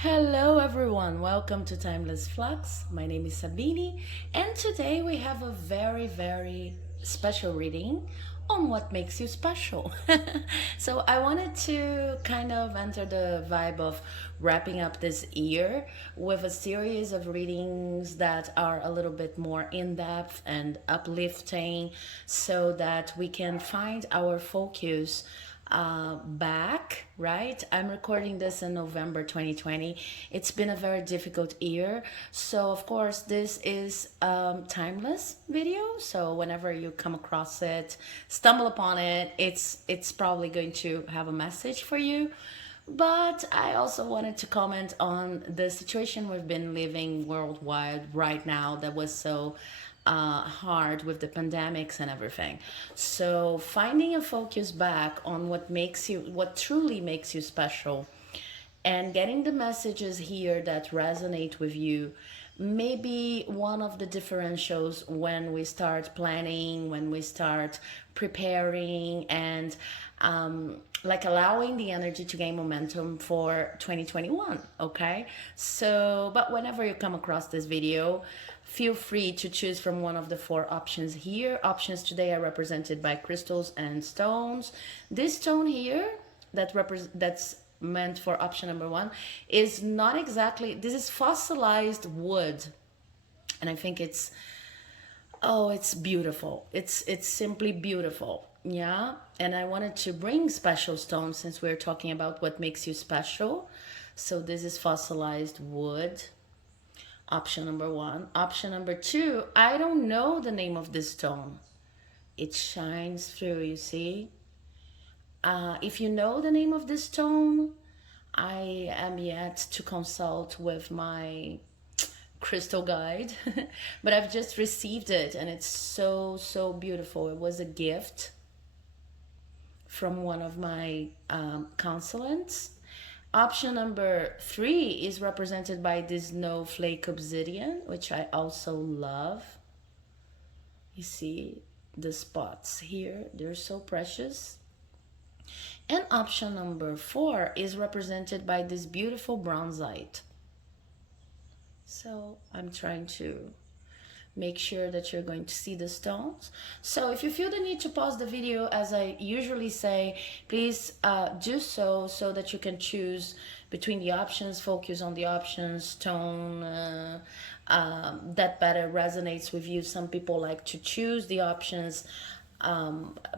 Hello everyone, welcome to Timeless Flux. My name is Sabine, and today we have a very special reading on what makes you special. So I wanted to kind of enter the vibe of wrapping up this year with a series of readings that are a little bit more in-depth and uplifting so that we can find our focus back, right? I'm recording this in November 2020. It's been a very difficult year. So, of course, this is timeless video. So, whenever you come across it, stumble upon it, it's probably going to have a message for you. But I also wanted to comment on the situation we've been living worldwide right now that was so hard with the pandemics and everything. So finding a focus back on what truly makes you special, and getting the messages here that resonate with you may be one of the differentials when we start planning, when we start preparing, and like allowing the energy to gain momentum for 2021. Okay, so but whenever you come across this video, feel free to choose from one of the four options here. Options today are represented by crystals and stones. This stone here that's meant for option number one is not exactly, this is fossilized wood, and I think it's beautiful. It's simply beautiful. Yeah, and I wanted to bring special stones since we're talking about what makes you special. So this is fossilized wood, option number one. Option number two, I don't know the name of this stone. It shines through, you see. If you know the name of this stone, I am yet to consult with my crystal guide, but I've just received it and it's so beautiful. It was a gift from one of my consulants. Option number three is represented by this Snowflake Obsidian, which I also love. You see the spots here, they're so precious. And option number four is represented by this beautiful Bronzite. So I'm trying to make sure that you're going to see the stones. So if you feel the need to pause the video, as I usually say, please do so that you can choose between the options, focus on the options, stone that better resonates with you. Some people like to choose the options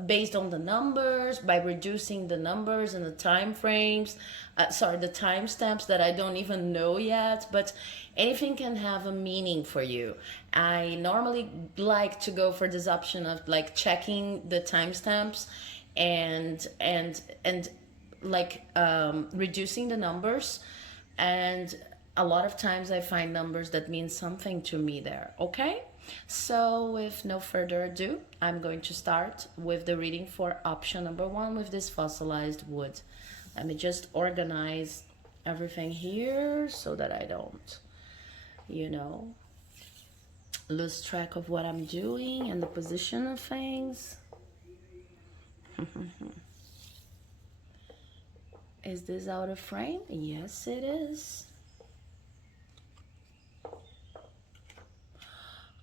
based on the numbers, by reducing the numbers and the time frames, the timestamps that I don't even know yet, but anything can have a meaning for you. I normally like to go for this option of like checking the timestamps and like reducing the numbers, and a lot of times I find numbers that mean something to me there. Okay, so with no further ado, I'm going to start with the reading for option number one with this fossilized wood. Let me just organize everything here so that I don't, lose track of what I'm doing and the position of things. Is this out of frame? Yes, it is.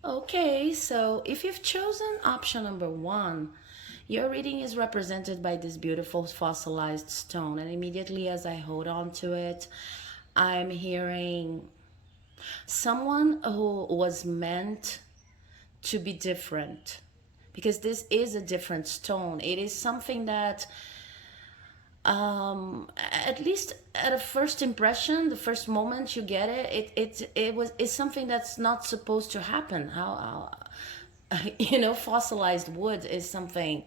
Okay, so if you've chosen option number one, your reading is represented by this beautiful fossilized stone. And immediately as I hold on to it, I'm hearing someone who was meant to be different. Because this is a different stone. It is something that at least at a first impression, the first moment you get it's something that's not supposed to happen. How fossilized wood is something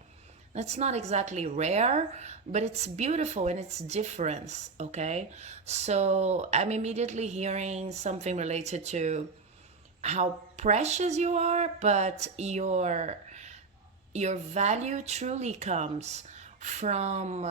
that's not exactly rare, but it's beautiful and it's different. Okay, so I'm immediately hearing something related to how precious you are, but your value truly comes from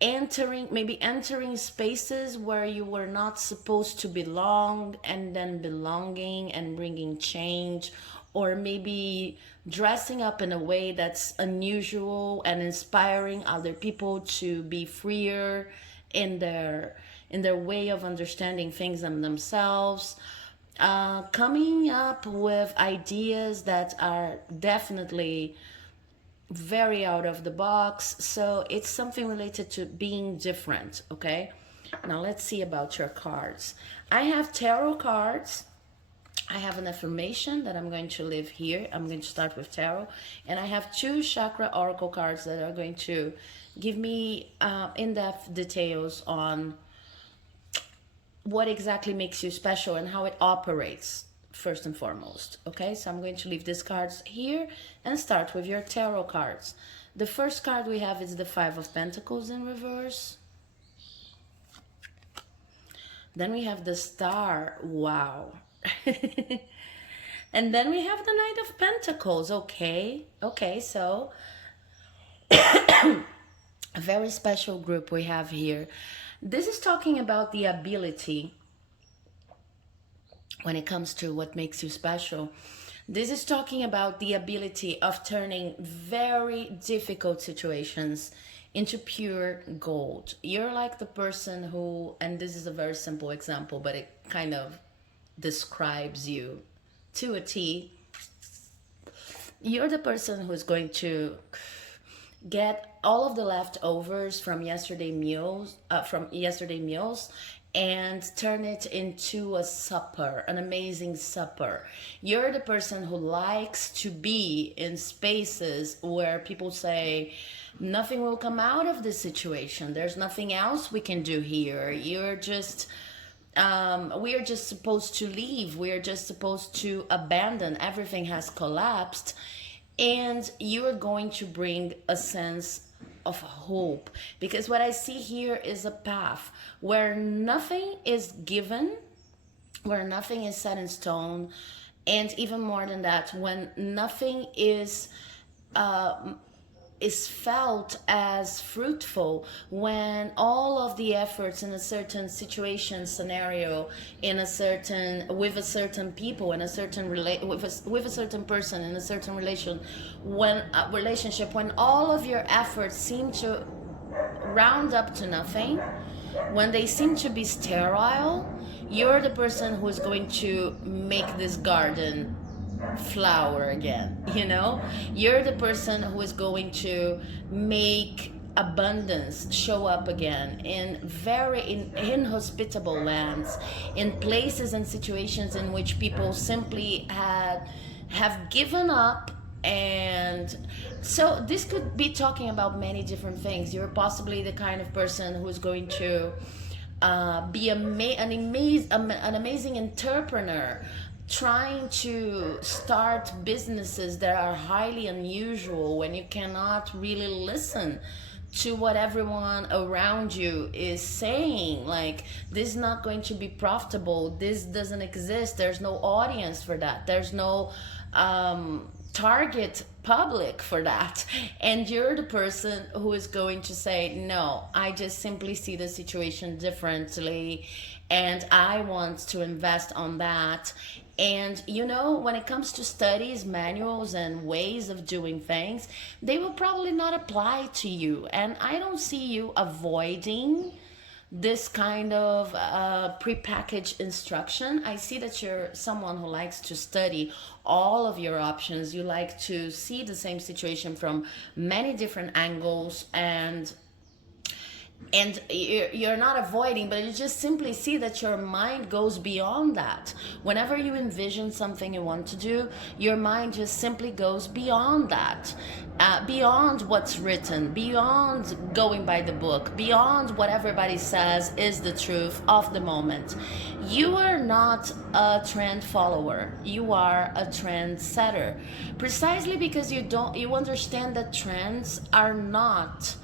entering spaces where you were not supposed to belong, and then belonging and bringing change, or maybe dressing up in a way that's unusual and inspiring other people to be freer in in their way of understanding things and themselves, coming up with ideas that are definitely very out of the box. So it's something related to being different, okay? Now let's see about your cards. I have tarot cards. I have an affirmation that I'm going to leave here. I'm going to start with tarot. And I have 2 chakra oracle cards that are going to give me in-depth details on what exactly makes you special and how it operates, first and foremost. Okay, so I'm going to leave these cards here and start with your tarot cards. The first card we have is the 5 of Pentacles in reverse. Then we have the Star. Wow. And then we have the Knight of Pentacles. Okay, so a very special group we have here. This is talking about the ability when it comes to what makes you special. This is talking about the ability of turning very difficult situations into pure gold. You're like the person who, and this is a very simple example, but it kind of describes you to a T. You're the person who's going to get all of the leftovers from yesterday meals, and turn it into a supper, an amazing supper. You're the person who likes to be in spaces where people say, nothing will come out of this situation. There's nothing else we can do here. You're just, we are just supposed to leave. We are just supposed to abandon. Everything has collapsed. And you're going to bring a sense of hope, because what I see here is a path where nothing is given, where nothing is set in stone, and even more than that, when nothing is felt as fruitful, when all of the efforts in a certain situation, scenario, in a certain, with a certain people, in a certain with a certain person, in a certain relationship, when all of your efforts seem to round up to nothing, when they seem to be sterile, you're the person who is going to make this garden flower again. You're the person who is going to make abundance show up again in very inhospitable lands, in places and situations in which people simply have given up. And so this could be talking about many different things. You're possibly the kind of person who is going to be an amazing entrepreneur, trying to start businesses that are highly unusual, when you cannot really listen to what everyone around you is saying, like, this is not going to be profitable, this doesn't exist, there's no audience for that, there's no target public for that. And you're the person who is going to say, no, I just simply see the situation differently, and I want to invest on that. And when it comes to studies, manuals, and ways of doing things, they will probably not apply to you. And I don't see you avoiding this kind of prepackaged instruction. I see that you're someone who likes to study all of your options. You like to see the same situation from many different angles, and you're not avoiding, but you just simply see that your mind goes beyond that. Whenever you envision something you want to do, your mind just simply goes beyond that, beyond what's written, beyond going by the book, beyond what everybody says is the truth of the moment. You are not a trend follower, you are a trend setter, precisely because you understand that trends are not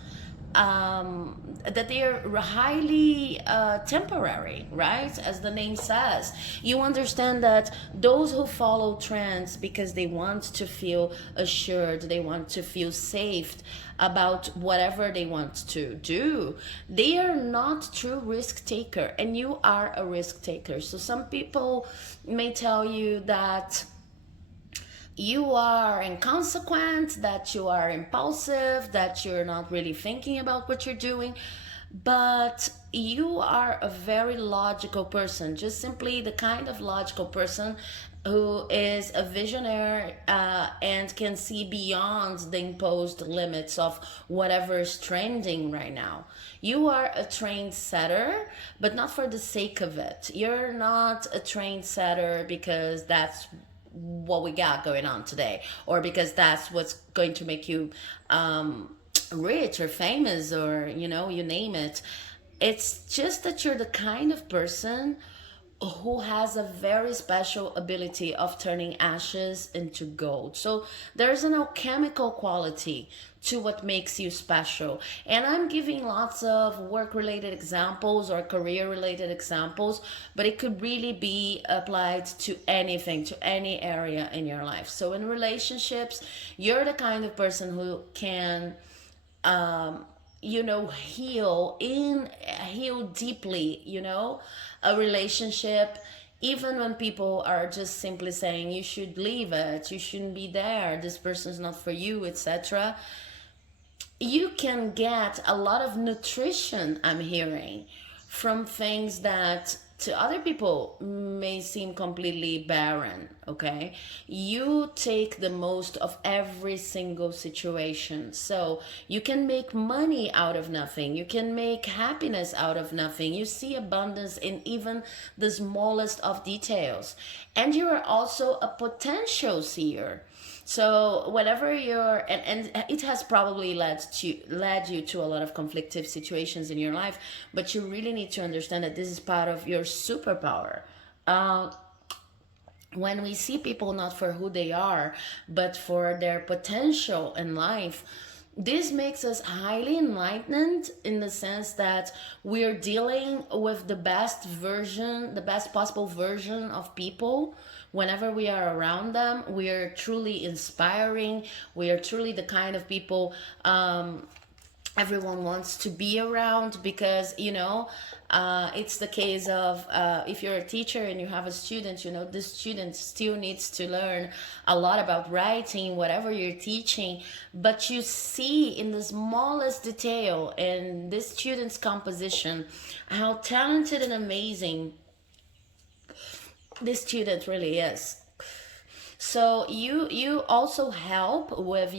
that they are highly temporary, right? As the name says, you understand that those who follow trends because they want to feel assured, they want to feel safe about whatever they want to do, they are not true risk taker, and you are a risk taker. So some people may tell you that you are inconsequent, that you are impulsive, that you're not really thinking about what you're doing. but you are a very logical person, just simply the kind of logical person who is a visionary, and can see beyond the imposed limits of whatever is trending right now. You are a trained setter, but not for the sake of it. You're not a trained setter because that's what we got going on today, or because that's what's going to make you rich or famous, or you name it. It's just that you're the kind of person who has a very special ability of turning ashes into gold. So there's an alchemical quality to what makes you special. And I'm giving lots of work related examples or career related examples, but it could really be applied to anything, to any area in your life. So in relationships, you're the kind of person who can heal deeply, a relationship, even when people are just simply saying you should leave it, you shouldn't be there, this person's not for you, etc. You can get a lot of nutrition, I'm hearing, from things that to other people may seem completely barren. Okay, you take the most of every single situation, so you can make money out of nothing, you can make happiness out of nothing, you see abundance in even the smallest of details, and you are also a potential seer. So whenever you're, and it has probably led you to a lot of conflictive situations in your life, but you really need to understand that this is part of your superpower. Uh, when we see people not for who they are, but for their potential in life, this makes us highly enlightened in the sense that we're dealing with the best version, the best possible version of people. Whenever we are around them, we are truly inspiring. We are truly the kind of people everyone wants to be around, because it's the case of, if you're a teacher and you have a student, this student still needs to learn a lot about writing whatever you're teaching, but you see in the smallest detail in this student's composition how talented and amazing this student really is. So you also help with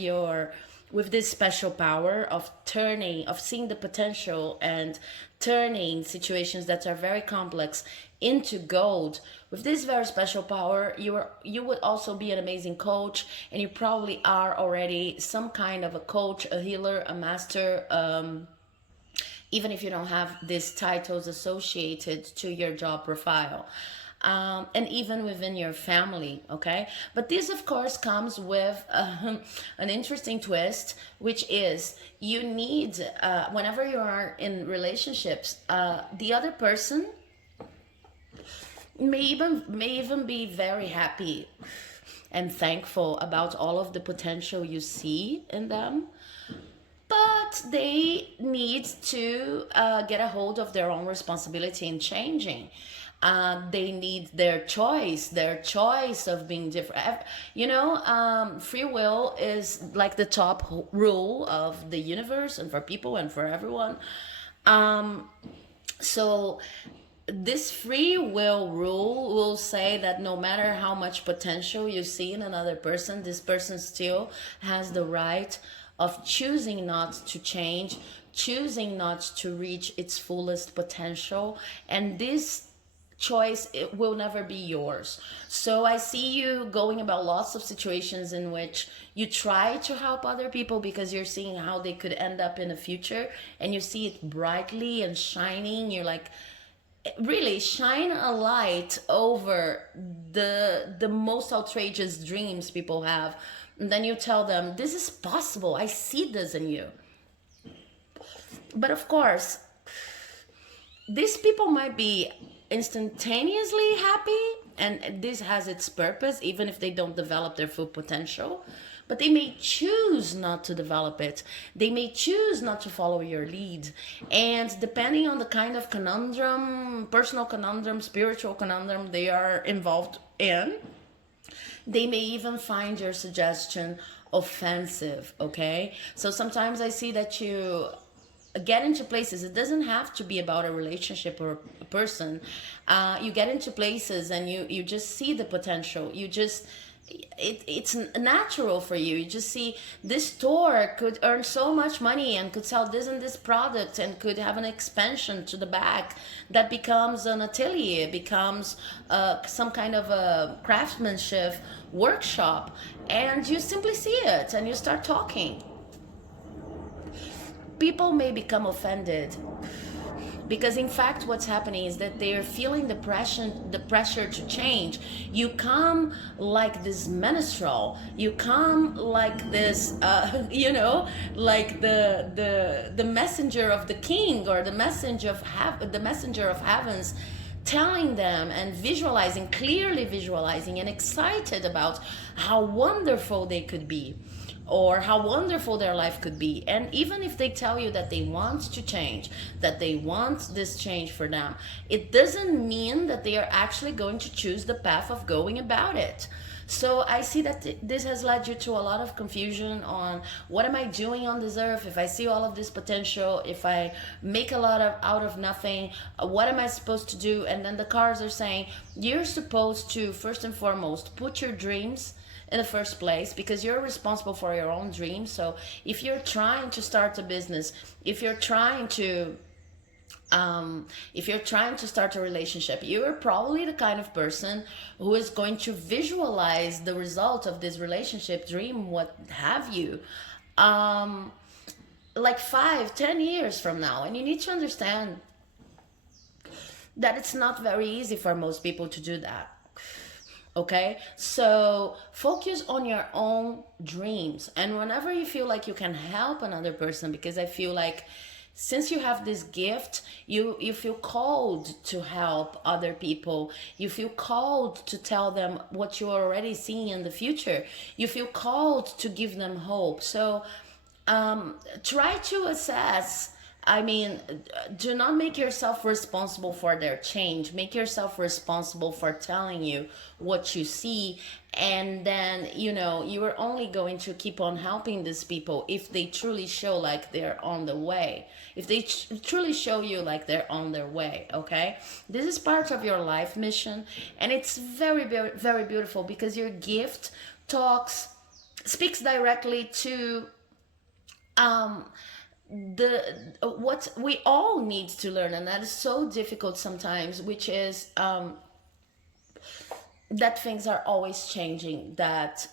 this special power of seeing the potential and turning situations that are very complex into gold. With this very special power, you would also be an amazing coach, and you probably are already some kind of a coach, a healer, a master, even if you don't have these titles associated to your job profile. And even within your family, okay? But this, of course, comes with an interesting twist, which is you need, whenever you are in relationships, the other person may even be very happy and thankful about all of the potential you see in them, but they need to get a hold of their own responsibility in changing. They need their choice of being different. Free will is like the top rule of the universe and for people and for everyone. So this free will rule will say that no matter how much potential you see in another person, this person still has the right of choosing not to change, choosing not to reach its fullest potential, and this choice, it will never be yours. So I see you going about lots of situations in which you try to help other people because you're seeing how they could end up in the future, and you see it brightly and shining. You're like, really shine a light over the most outrageous dreams people have, and then you tell them this is possible, I see this in you. But of course, these people might be instantaneously happy, and this has its purpose even if they don't develop their full potential, but they may choose not to develop it. They may choose not to follow your lead, and depending on the kind of conundrum, personal conundrum, spiritual conundrum they are involved in, they may even find your suggestion offensive. Okay, so sometimes I see that get into places. It doesn't have to be about a relationship or a person. You get into places and you just see the potential. You just, it's natural for you. You just see this store could earn so much money and could sell this and this product and could have an expansion to the back that becomes an atelier, becomes some kind of a craftsmanship workshop, and you simply see it and you start talking. People may become offended because in fact what's happening is that they're feeling the pressure to change. You come like this minstrel, you come like this like the messenger of the king, or the messenger of heavens, telling them and visualizing, clearly visualizing and excited about how wonderful they could be, or how wonderful their life could be. And even if they tell you that they want to change, that they want this change for them, it doesn't mean that they are actually going to choose the path of going about it. So I see that this has led you to a lot of confusion on what am I doing on this earth if I see all of this potential, if I make a lot of out of nothing, what am I supposed to do? And then the cards are saying you're supposed to first and foremost put your dreams in the first place, because you're responsible for your own dreams. So if you're trying to start a business, if you're trying to start a relationship, you're probably the kind of person who is going to visualize the result of this relationship, dream, what have you, like 5-10 years from now. And you need to understand that it's not very easy for most people to do that. Okay, so focus on your own dreams, and whenever you feel like you can help another person, because I feel like since you have this gift, you feel called to help other people. You feel called to tell them what you're already seeing in the future. You feel called to give them hope. So try to assess. I mean, do not make yourself responsible for their change. Make yourself responsible for telling you what you see. And then, you are only going to keep on helping these people if they truly show like they're on the way. If they truly show you like they're on their way, okay? This is part of your life mission. And it's very, very, very beautiful, because your gift speaks directly to what we all need to learn, and that is so difficult sometimes, which is that things are always changing, that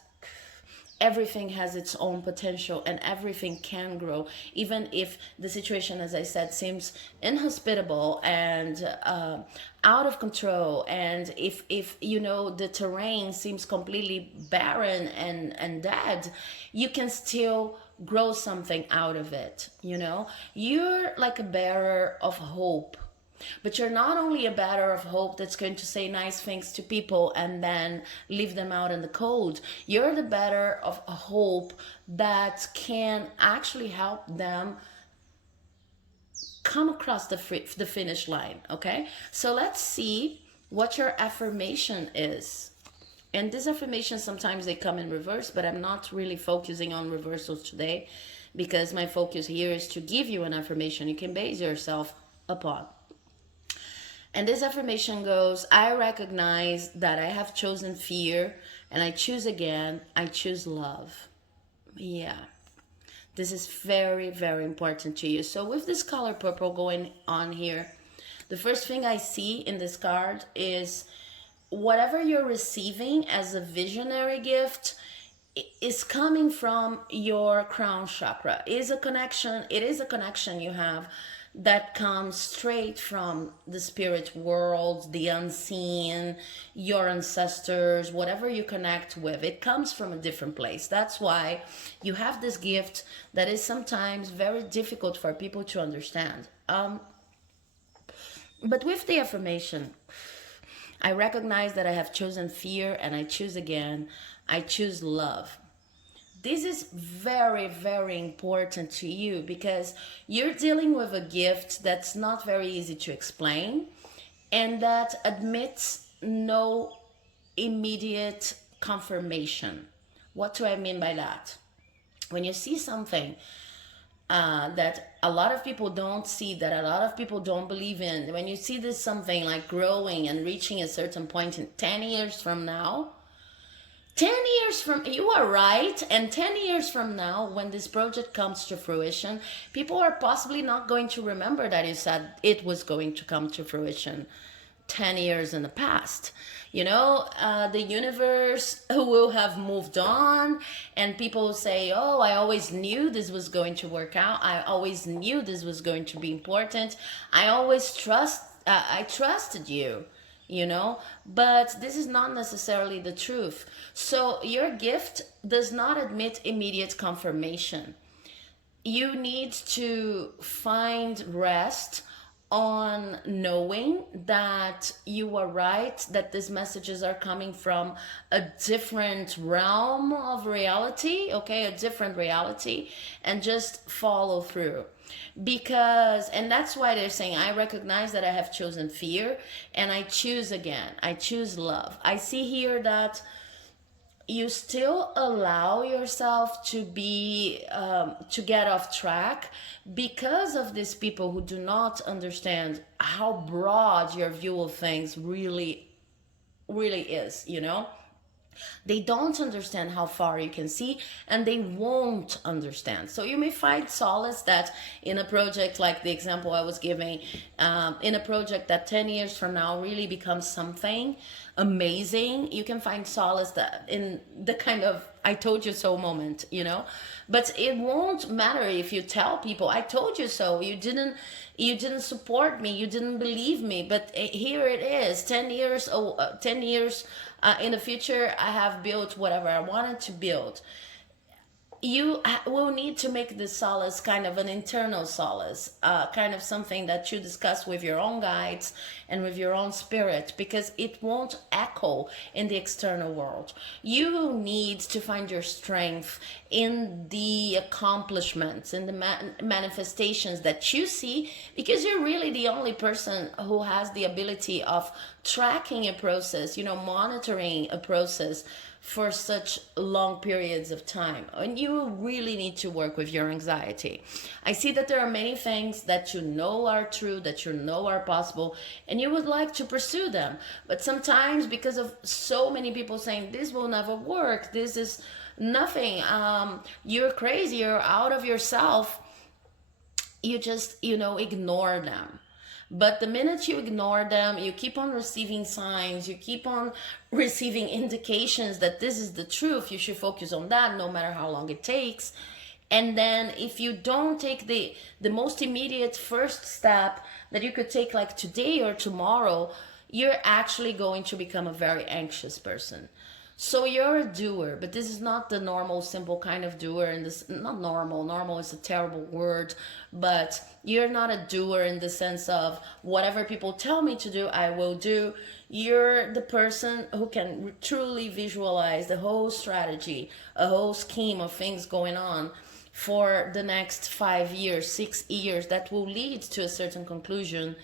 everything has its own potential and everything can grow, even if the situation, as I said, seems inhospitable and out of control, and if the terrain seems completely barren and dead, you can still grow something out of it. You're like a bearer of hope, but you're not only a bearer of hope that's going to say nice things to people and then leave them out in the cold. You're the bearer of a hope that can actually help them come across the finish line. Okay, so let's see what your affirmation is. And these affirmations, sometimes they come in reverse, but I'm not really focusing on reversals today, because my focus here is to give you an affirmation you can base yourself upon. And this affirmation goes, I recognize that I have chosen fear and I choose again. I choose love. Yeah. This is very, very important to you. So with this color purple going on here, the first thing I see in this card is whatever you're receiving as a visionary gift is coming from your crown chakra. It is a connection you have that comes straight from the spirit world, the unseen, your ancestors, whatever you connect with. It comes from a different place. That's why you have this gift that is sometimes very difficult for people to understand. But with the affirmation, I recognize that I have chosen fear and I choose again. I choose love. This is very, very important to you, because you're dealing with a gift that's not very easy to explain and that admits no immediate confirmation. What do I mean by that? When you see something that a lot of people don't see, that a lot of people don't believe in. When you see this something like growing and reaching a certain point in 10 years from now, 10 years from, you are right, and 10 years from now, when this project comes to fruition, people are possibly not going to remember that you said it was going to come to fruition 10 years in the past. The universe will have moved on, and people say, oh, I always knew this was going to work out. I always knew this was going to be important. I trusted you, but this is not necessarily the truth. So your gift does not admit immediate confirmation. You need to find rest on knowing that you are right, that these messages are coming from a different realm of reality, okay, a different reality, and just follow through. And that's why they're saying, I recognize that I have chosen fear and I choose again. I choose love. I see here that you still allow yourself to be to get off track because of these people who do not understand how broad your view of things really is. They don't understand how far you can see, and they won't understand. So you may find solace that in a project like the example I was giving, in a project that 10 years from now really becomes something amazing, you can find solace that in the kind of I told you so moment, but it won't matter if you tell people I told you so. You didn't support me, you didn't believe me, but here it is, 10 years, 10 years in the future, I have built whatever I wanted to build. You will need to make this solace kind of an internal solace, kind of something that you discuss with your own guides and with your own spirit, because it won't echo in the external world. You need to find your strength in the accomplishments, in the manifestations that you see, because you're really the only person who has the ability of tracking a process, monitoring a process for such long periods of time. And you really need to work with your anxiety. I see that there are many things that you know are true, that you know are possible, and you would like to pursue them. But sometimes, because of so many people saying this will never work, this is nothing, you're crazy, you're out of yourself, you just, ignore them. But the minute you ignore them, you keep on receiving signs, you keep on receiving indications that this is the truth, you should focus on that no matter how long it takes. And then if you don't take the most immediate first step that you could take, like today or tomorrow, you're actually going to become a very anxious person. So you're a doer, but this is not the normal, simple kind of doer. And this, not normal, normal is a terrible word, but you're not a doer in the sense of whatever people tell me to do, I will do. You're the person who can truly visualize the whole strategy, a whole scheme of things going on for the next 5 years, 6 years that will lead to a certain conclusion.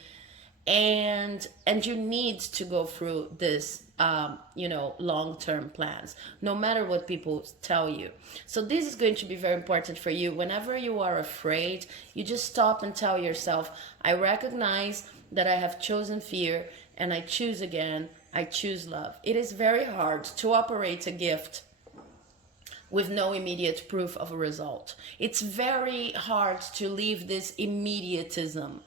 And you need to go through this long-term plans, no matter what people tell you. So this is going to be very important for you. Whenever you are afraid, you just stop and tell yourself, I recognize that I have chosen fear and I choose again, I choose love. It is very hard to operate a gift with no immediate proof of a result. It's very hard to leave this immediatism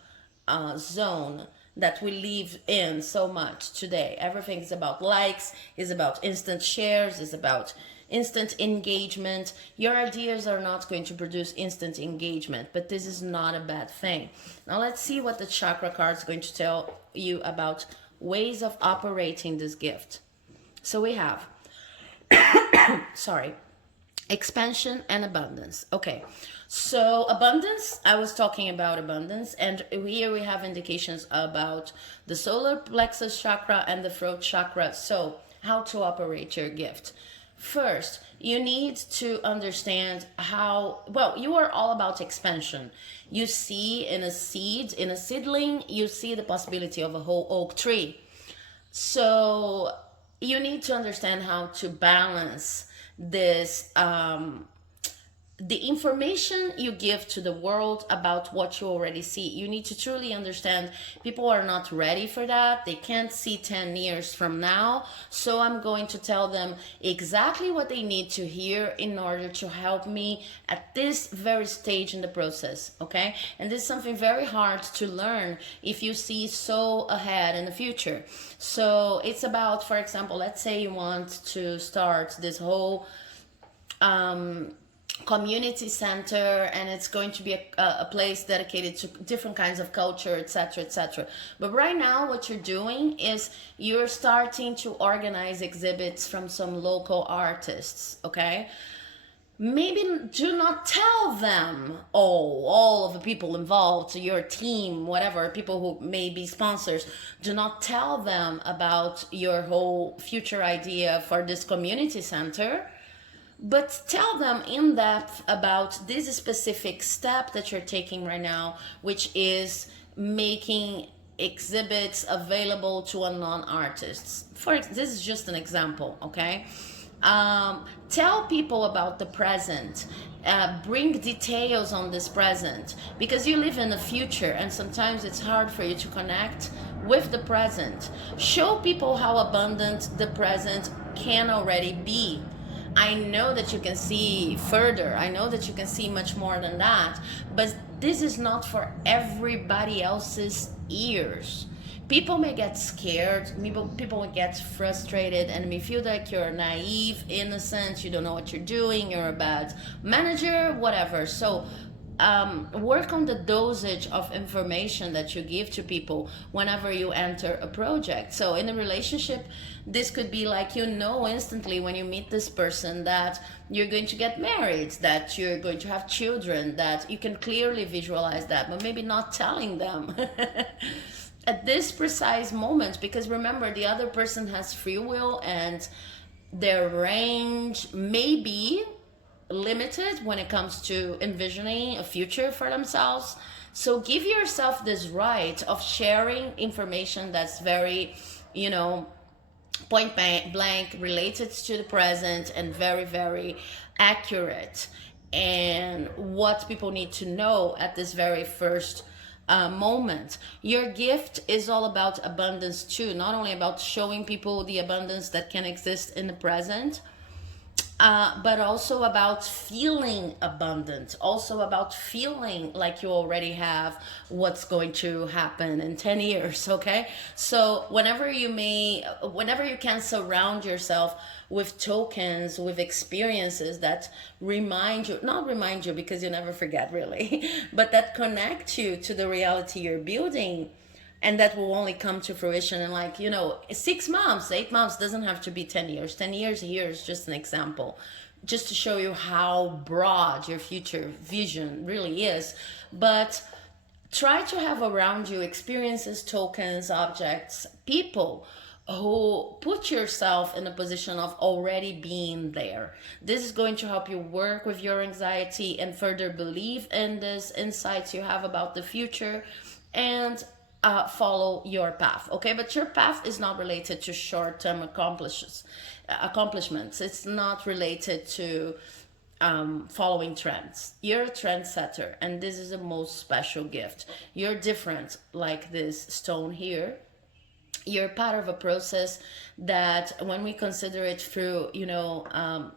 zone that we live in so much today. Everything is about likes, is about instant shares, is about instant engagement. Your ideas are not going to produce instant engagement, but this is not a bad thing. Now let's see what the chakra card is going to tell you about ways of operating this gift. So we have, sorry, expansion and abundance. Okay, so abundance, I was talking about abundance, and here we have indications about the solar plexus chakra and the throat chakra. So how to operate your gift. First, you need to understand how, well, you are all about expansion. You see in a seedling, you see the possibility of a whole oak tree. So you need to understand how to balance this the information you give to the world about what you already see. You need to truly understand people are not ready for that. They can't see 10 years from now. So I'm going to tell them exactly what they need to hear in order to help me at this very stage in the process. Okay. And this is something very hard to learn if you see so ahead in the future. So it's about, for example, let's say you want to start this whole community center, and it's going to be a place dedicated to different kinds of culture, etc., etc. But right now what you're doing is you're starting to organize exhibits from some local artists. Okay, maybe do not tell them, oh, all of the people involved, your team, whatever, people who may be sponsors, do not tell them about your whole future idea for this community center, but tell them in depth about this specific step that you're taking right now, which is making exhibits available to unknown artists. This is just an example, okay? Tell people about the present. Bring details on this present, because you live in the future and sometimes it's hard for you to connect with the present. Show people how abundant the present can already be. I know that you can see further. I know that you can see much more than that. But this is not for everybody else's ears. People may get scared. People may get frustrated and may feel like you're naive, innocent, you don't know what you're doing, you're a bad manager, whatever. So work on the dosage of information that you give to people whenever you enter a project. So in a relationship, this could be like, you know, instantly when you meet this person that you're going to get married, that you're going to have children, that you can clearly visualize that, but maybe not telling them at this precise moment, because remember, the other person has free will and their range may be limited when it comes to envisioning a future for themselves. So give yourself this right of sharing information that's very, you know, point blank related to the present and very, very accurate, and what people need to know at this very first moment. Your gift is all about abundance too, not only about showing people the abundance that can exist in the present, but also about feeling abundant, also about feeling like you already have what's going to happen in 10 years, okay? So whenever you can surround yourself with tokens, with experiences that not remind you because you never forget really, but that connect you to the reality you're building, and that will only come to fruition in, like, you know, 6 months, 8 months. Doesn't have to be 10 years. 10 years here is just an example, just to show you how broad your future vision really is. But try to have around you experiences, tokens, objects, people who put yourself in a position of already being there. This is going to help you work with your anxiety and further believe in this insights you have about the future, and follow your path, okay? But your path is not related to short-term accomplishments. It's not related to following trends. You're a trendsetter, and this is the most special gift. You're different, like this stone here. You're part of a process that, when we consider it through, you know,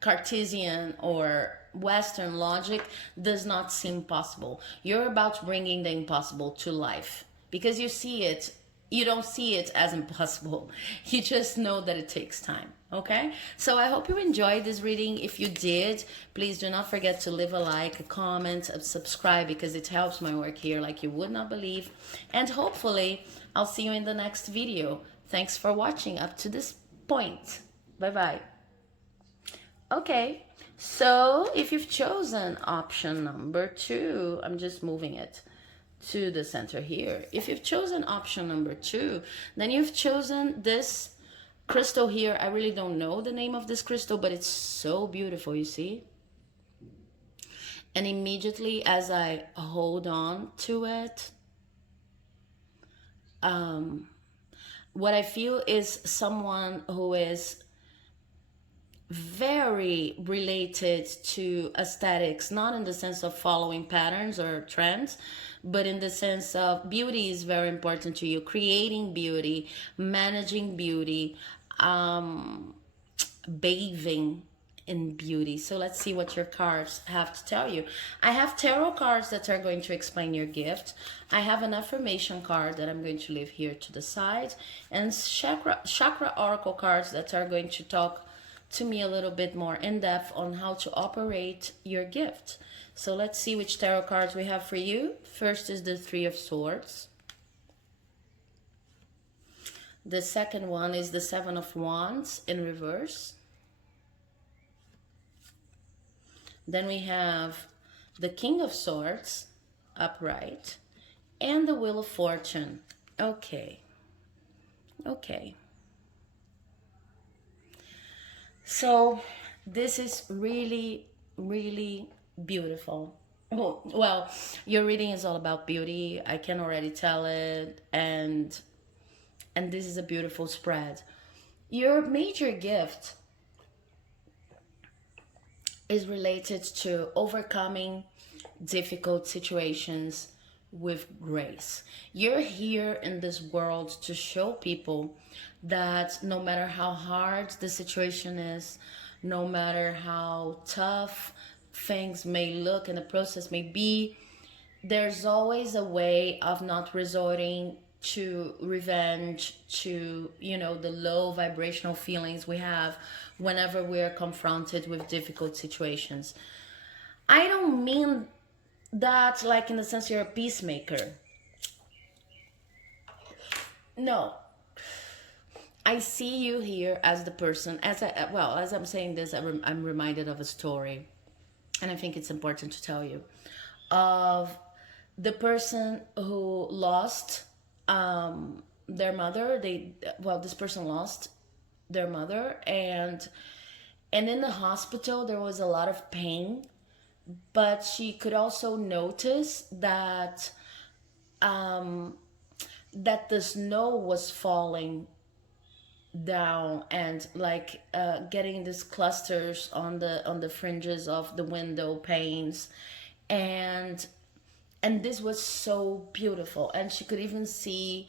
Cartesian or Western logic, does not seem possible. You're about bringing the impossible to life, because you see it. You don't see it as impossible. You just know that it takes time. Okay? So I hope you enjoyed this reading. If you did, please do not forget to leave a like, a comment, and subscribe, because it helps my work here like you would not believe. And hopefully I'll see you in the next video. Thanks for watching up to this point. Bye-bye. Okay, so if you've chosen option number 2, I'm just moving it to the center here. If you've chosen option number 2, then you've chosen this crystal here. I really don't know the name of this crystal, but it's so beautiful, you see? And immediately as I hold on to it, what I feel is someone who is very related to aesthetics, not in the sense of following patterns or trends, but in the sense of beauty is very important to you, creating beauty, managing beauty, um, bathing in beauty. So let's see what your cards have to tell you. I have tarot cards that are going to explain your gift. I have an affirmation card that I'm going to leave here to the side, and chakra oracle cards that are going to talk to me a little bit more in depth on how to operate your gift. So let's see which tarot cards we have for you. First is the Three of Swords. The second one is the Seven of Wands in reverse. Then we have the King of Swords upright and the Wheel of Fortune. Okay. So this is really, really beautiful. Oh, well, your reading is all about beauty. I can already tell it, and this is a beautiful spread. Your major gift is related to overcoming difficult situations with grace. You're here in this world to show people that no matter how hard the situation is, no matter how tough things may look and the process may be, there's always a way of not resorting to revenge, to, the low vibrational feelings we have whenever we are confronted with difficult situations. I don't mean that like in the sense you're a peacemaker. No. I see you here as the person, as I'm saying this, I'm reminded of a story, and I think it's important to tell you, of the person who lost their mother. This person lost their mother, and in the hospital there was a lot of pain, but she could also notice that that the snow was falling down, and like getting these clusters on the fringes of the window panes, and this was so beautiful. And she could even see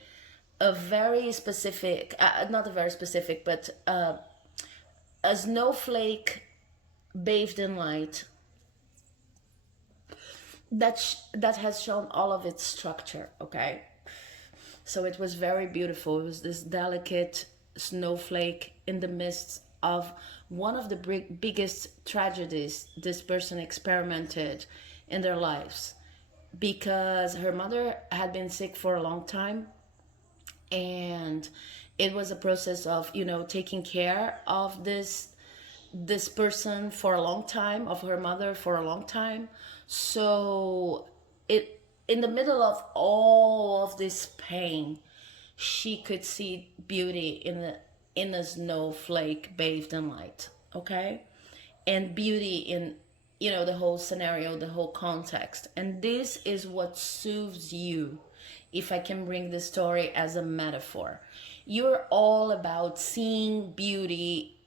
a very specific, not a very specific, but a snowflake bathed in light that has shown all of its structure. Okay, so it was very beautiful. It was this delicate snowflake in the midst of one of the biggest tragedies this person experimented in their lives, because her mother had been sick for a long time, and it was a process of taking care of this person for a long time, of her mother for a long time. So in the middle of all of this pain, she could see beauty in a snowflake bathed in light. Okay, and beauty in the whole scenario, the whole context. And this is what soothes you, if I can bring this story as a metaphor. You're all about seeing beauty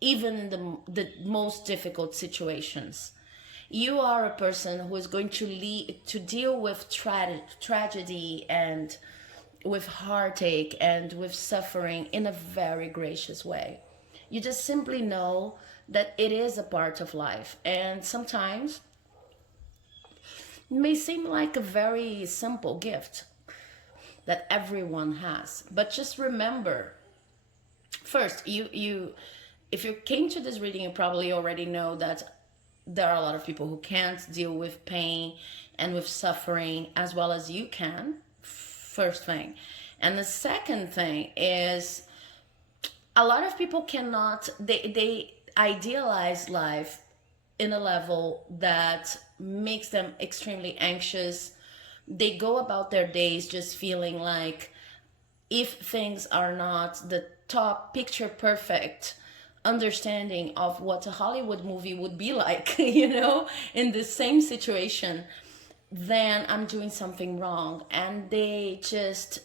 even in the most difficult situations. You are a person who is going to deal with tragedy and with heartache and with suffering in a very gracious way. You just simply know that it is a part of life, and sometimes it may seem like a very simple gift that everyone has. But just remember, first, if you came to this reading, you probably already know that there are a lot of people who can't deal with pain and with suffering as well as you can. First thing. And the second thing is, a lot of people cannot, they idealize life in a level that makes them extremely anxious. They go about their days just feeling like if things are not the top picture perfect understanding of what a Hollywood movie would be like, in the same situation, then I'm doing something wrong. And they just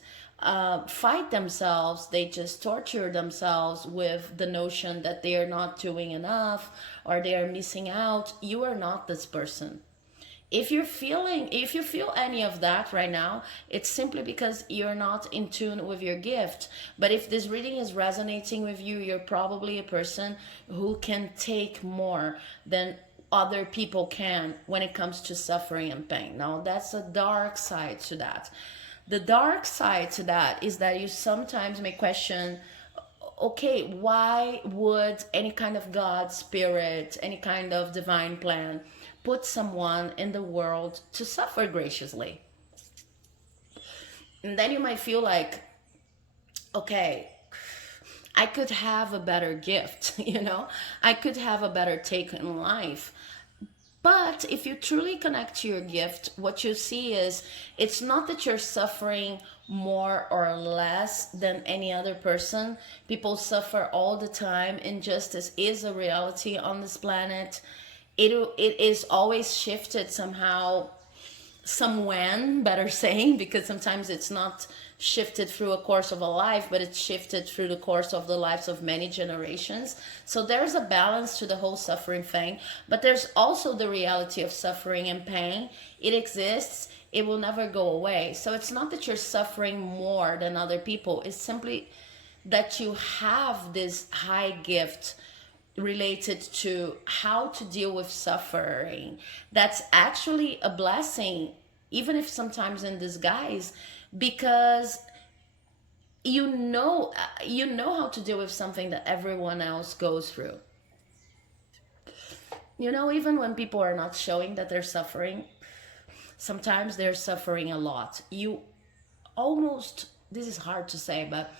fight themselves, they just torture themselves with the notion that they are not doing enough or they are missing out. You are not this person. If you feel any of that right now, it's simply because you're not in tune with your gift. But if this reading is resonating with you, you're probably a person who can take more than other people can when it comes to suffering and pain. Now, that's a dark side to that. The dark side to that is that you sometimes may question, okay, why would any kind of God, spirit, any kind of divine plan put someone in the world to suffer graciously? And then you might feel like, okay, I could have a better gift, I could have a better take in life. But if you truly connect to your gift, what you see is it's not that you're suffering more or less than any other person. People suffer all the time. Injustice is a reality on this planet. It is always shifted somehow, somewhen, better saying, because sometimes it's not shifted through a course of a life, but it's shifted through the course of the lives of many generations. So there's a balance to the whole suffering thing, but there's also the reality of suffering and pain. It exists, it will never go away. So it's not that you're suffering more than other people, it's simply that you have this high gift related to how to deal with suffering. That's actually a blessing, even if sometimes in disguise, because you know how to deal with something that everyone else goes through. Even when people are not showing that they're suffering, sometimes they're suffering a lot. You almost, this is hard to say, but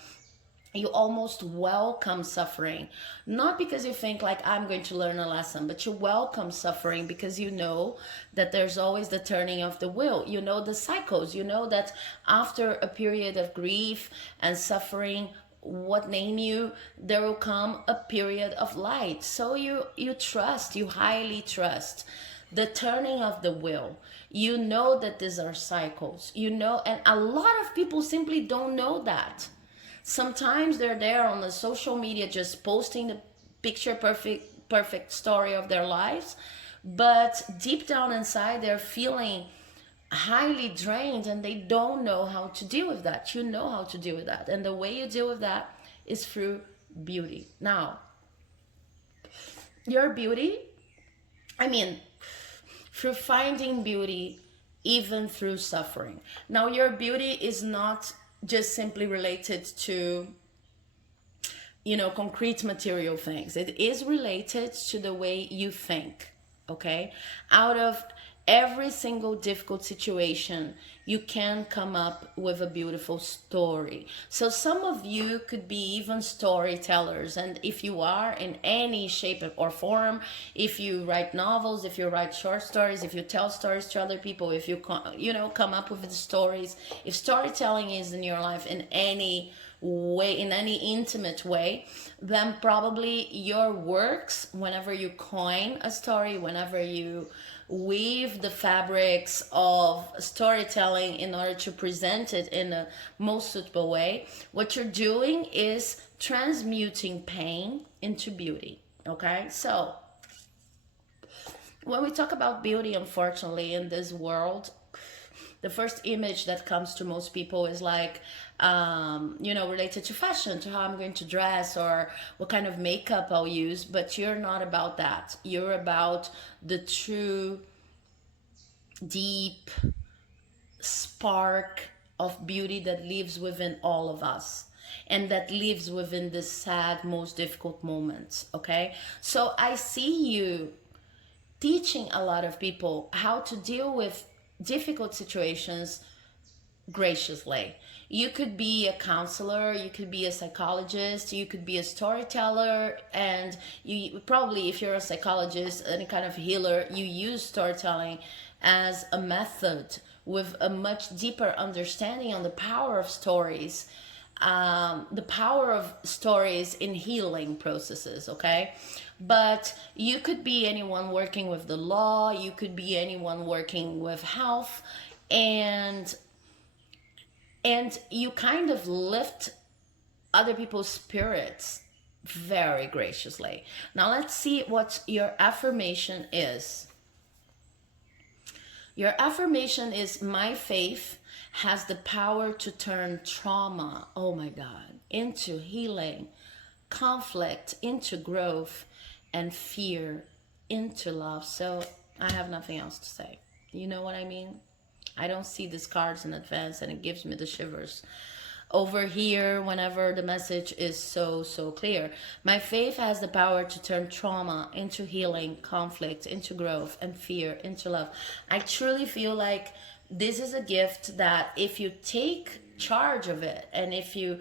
you almost welcome suffering, not because you think like I'm going to learn a lesson, but you welcome suffering because you know that there's always the turning of the wheel. You know the cycles. You know that after a period of grief and suffering, what name you, there will come a period of light. So you trust, you highly trust the turning of the wheel. You know that these are cycles, and a lot of people simply don't know that. Sometimes they're there on the social media just posting the picture perfect story of their lives, but deep down inside they're feeling highly drained and they don't know how to deal with that. You know how to deal with that, and the way you deal with that is through beauty. Now, your beauty, I mean, through finding beauty even through suffering. Now, your beauty is not just simply related to concrete material things. It is related to the way you think. Okay, out of every single difficult situation you can come up with a beautiful story. So some of you could be even storytellers, and if you are in any shape or form, if you write novels, if you write short stories, if you tell stories to other people, if you come up with the stories, if storytelling is in your life in any way, in any intimate way, then probably your works, whenever you coin a story, whenever you weave the fabrics of storytelling in order to present it in a most suitable way, what you're doing is transmuting pain into beauty. Okay, so when we talk about beauty, unfortunately, in this world, the first image that comes to most people is like, related to fashion, to how I'm going to dress or what kind of makeup I'll use. But you're not about that. You're about the true, deep spark of beauty that lives within all of us and that lives within the sad, most difficult moments. Okay, so I see you teaching a lot of people how to deal with difficult situations graciously. You could be a counselor, you could be a psychologist, you could be a storyteller, and you probably, if you're a psychologist, any kind of healer, you use storytelling as a method with a much deeper understanding on the power of stories, the power of stories in healing processes. Okay, but you could be anyone working with the law, you could be anyone working with health, and and you kind of lift other people's spirits very graciously. Now let's see what your affirmation is. Your affirmation is, my faith has the power to turn trauma, oh my God, into healing, conflict into growth, and fear into love. So I have nothing else to say. You know what I mean? I don't see these cards in advance and it gives me the shivers over here whenever the message is so clear. My faith has the power to turn trauma into healing, conflict into growth, and fear into love. I truly feel like this is a gift that if you take charge of it, and if you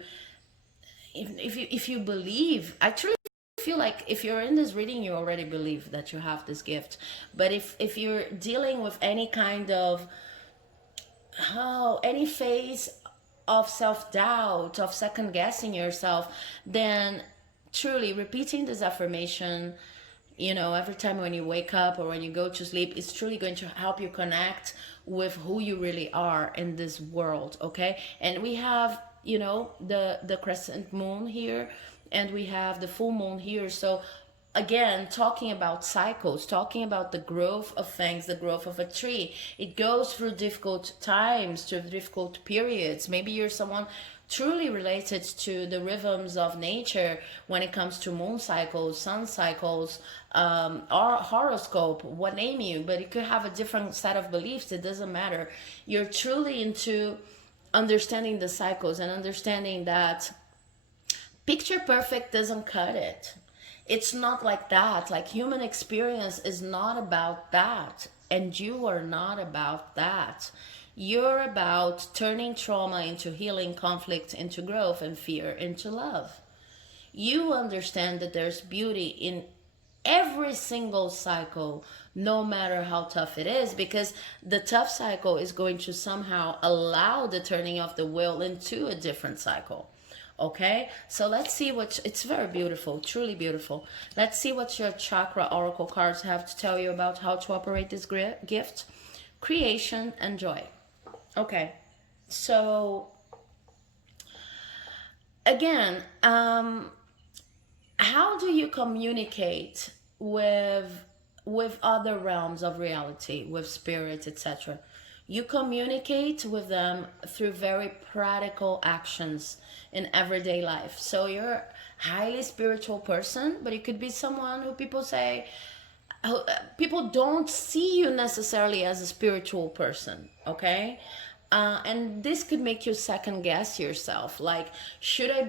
believe, I truly feel like if you're in this reading, you already believe that you have this gift. But if you're dealing with any kind of any phase of self-doubt, of second-guessing yourself, then truly repeating this affirmation, every time when you wake up or when you go to sleep, is truly going to help you connect with who you really are in this world, okay? And we have, the crescent moon here, and we have the full moon here. So again, talking about cycles, talking about the growth of things, the growth of a tree. It goes through difficult times, through difficult periods. Maybe you're someone truly related to the rhythms of nature when it comes to moon cycles, sun cycles, or horoscope, what name you, but you could have a different set of beliefs. It doesn't matter. You're truly into understanding the cycles and understanding that picture perfect doesn't cut it. It's not like that. Like, human experience is not about that. And you are not about that. You're about turning trauma into healing, conflict into growth, and fear into love. You understand that there's beauty in every single cycle, no matter how tough it is, because the tough cycle is going to somehow allow the turning of the wheel into a different cycle. Okay, so let's see what, it's very beautiful, truly beautiful. Let's see what your chakra oracle cards have to tell you about how to operate this gift. Creation and joy. Okay, so again, how do you communicate with other realms of reality, with spirits, etc.? You communicate with them through very practical actions in everyday life. So you're a highly spiritual person, but you could be someone who people say, people don't see you necessarily as a spiritual person, okay? And this could make you second guess yourself. Like, should I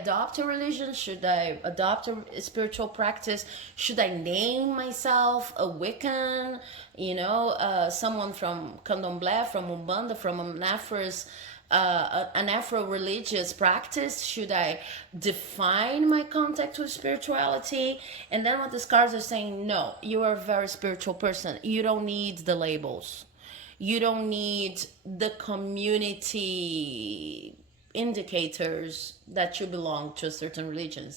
adopt a religion? Should I adopt a spiritual practice? Should I name myself a Wiccan? Someone from Candomblé, from Umbanda, from an Afro-religious practice? Should I define my contact with spirituality? And then what the cards are saying, no, you are a very spiritual person. You don't need the labels. You don't need the community indicators that you belong to a certain religion.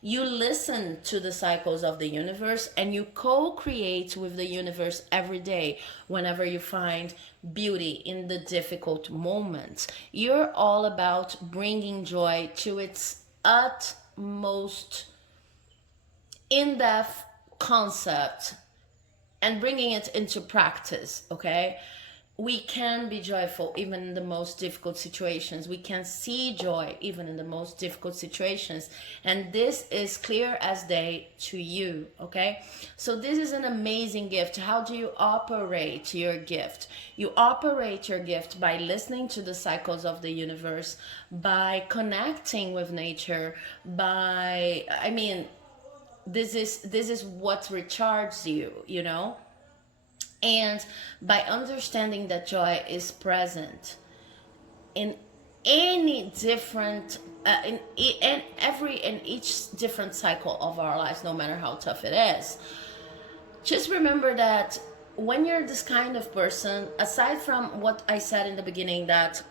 You listen to the cycles of the universe and you co-create with the universe every day whenever you find beauty in the difficult moments. You're all about bringing joy to its utmost in-depth concept and bringing it into practice, okay? We can be joyful even in the most difficult situations. We can see joy even in the most difficult situations. And this is clear as day to you, okay? So this is an amazing gift. How do you operate your gift? You operate your gift by listening to the cycles of the universe, by connecting with nature, this is what recharges you, and by understanding that joy is present in any different in each different cycle of our lives, no matter how tough it is. Just remember that when you're this kind of person, aside from what I said in the beginning, that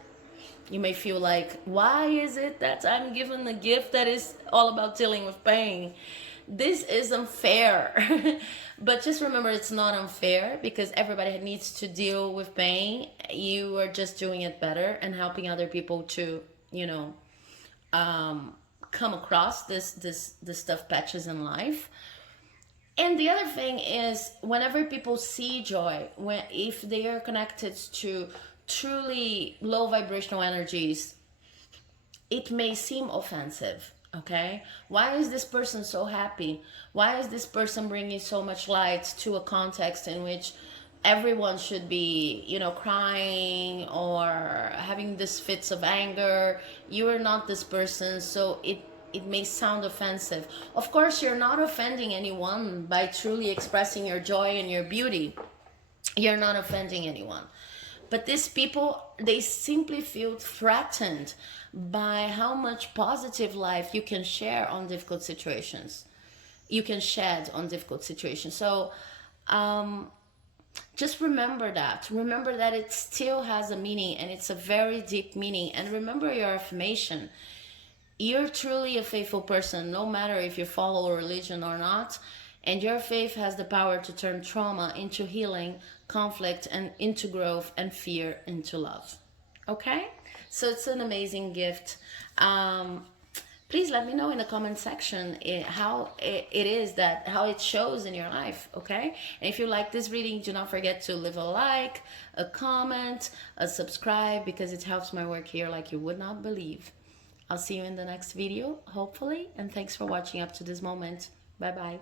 you may feel like, why is it that I'm given a gift that is all about dealing with pain? this is unfair. But just remember, it's not unfair because everybody needs to deal with pain. You are just doing it better and helping other people to, you know, come across this tough patches in life. And the other thing is, whenever people see joy, when if they are connected to truly low vibrational energies, it may seem offensive. Okay, why is this person so happy? Why is this person bringing so much light to a context in which everyone should be, you know, crying or having these fits of anger? You are not this person, so it may sound offensive. Of course, you're not offending anyone by truly expressing your joy and your beauty. You're not offending anyone. But these people, they simply feel threatened by how much positive life you can share on difficult situations. You can shed on difficult situations. So just remember that. Remember that it still has a meaning, and it's a very deep meaning. And remember your affirmation. You're truly a faithful person, no matter if you follow a religion or not. And your faith has the power to turn trauma into healing, conflict and into growth, and fear into love. Okay? So it's an amazing gift. Please let me know in the comment section how it is that, how it shows in your life. Okay? And if you like this reading, do not forget to leave a like, a comment, a subscribe, because it helps my work here like you would not believe. I'll see you in the next video, hopefully, and thanks for watching up to this moment. Bye-bye.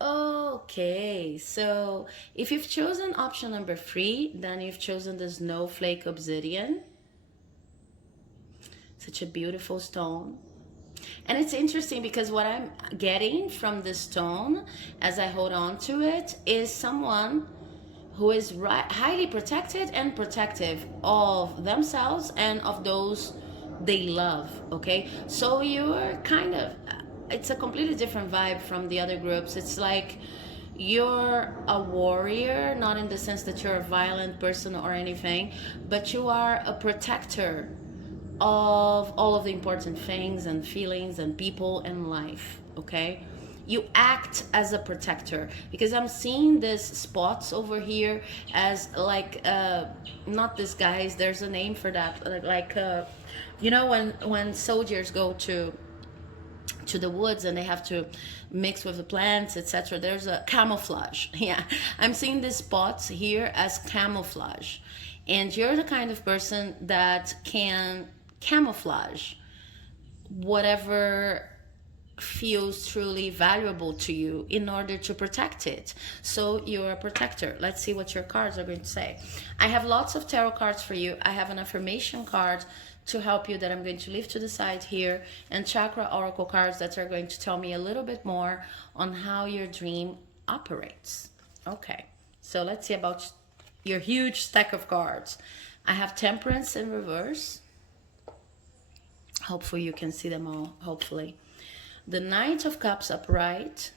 Okay, so if you've chosen option number 3, then you've chosen the Snowflake Obsidian. Such a beautiful stone. And it's interesting because what I'm getting from this stone as I hold on to it is someone who is highly protected and protective of themselves and of those they love. Okay, so you're kind of, it's a completely different vibe from the other groups. It's like you're a warrior, not in the sense that you're a violent person or anything, but you are a protector of all of the important things and feelings and people in life. Okay, you act as a protector, because I'm seeing these spots over here as like not these guys, there's a name for that, like you know, when soldiers go to the woods and they have to mix with the plants, etc. There's a camouflage. Yeah, I'm seeing these spots here as camouflage, and you're the kind of person that can camouflage whatever feels truly valuable to you in order to protect it. So you're a protector. Let's see what your cards are going to say. I have lots of tarot cards for you. I have an affirmation card to help you that I'm going to leave to the side here, and chakra oracle cards that are going to tell me a little bit more on how your dream operates. Okay, so let's see about your huge stack of cards. I have Temperance in reverse. Hopefully you can see them all, hopefully. The Knight of Cups upright.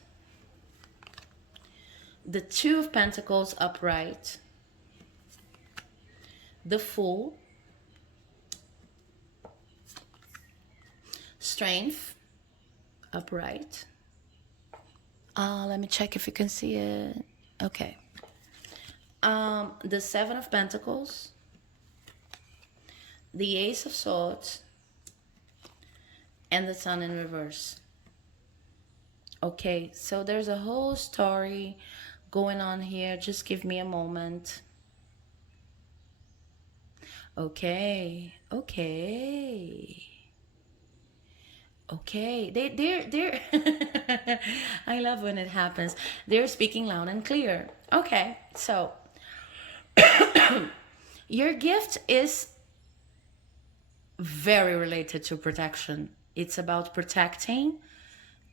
The Two of Pentacles upright. The Fool. Strength upright. Let me check if you can see it. Okay. The Seven of Pentacles. The Ace of Swords. And the Sun in reverse. Okay, so there's a whole story going on here. Just give me a moment. Okay. They're I love when it happens. They're speaking loud and clear. Okay, so your gift is very related to protection. It's about protecting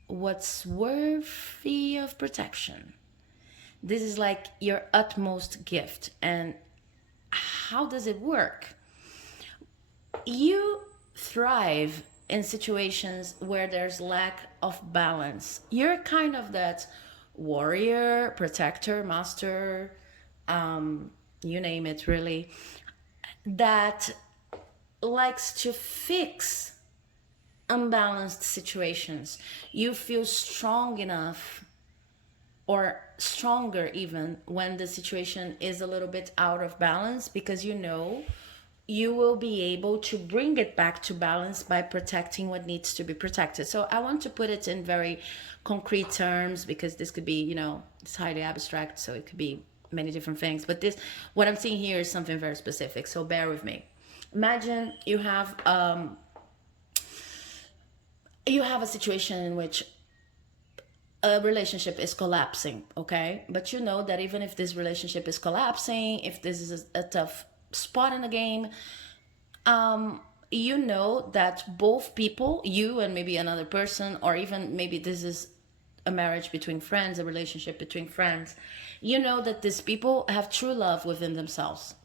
what's worthy of protection. This is like your utmost gift. And how does it work? You thrive in situations where there's lack of balance. You're kind of that warrior, protector, master, you name it really, that likes to fix unbalanced situations, you feel strong enough or stronger even when the situation is a little bit out of balance, because you know you will be able to bring it back to balance by protecting what needs to be protected. So I want to put it in very concrete terms, because this could be, it's highly abstract, so it could be many different things. But this, what I'm seeing here is something very specific. So bear with me. Imagine you have a situation in which a relationship is collapsing, okay? But you know that even if this relationship is collapsing, if this is a tough spot in the game, you know that both people, you and maybe another person, or even maybe this is a marriage between friends, a relationship between friends, you know that these people have true love within themselves.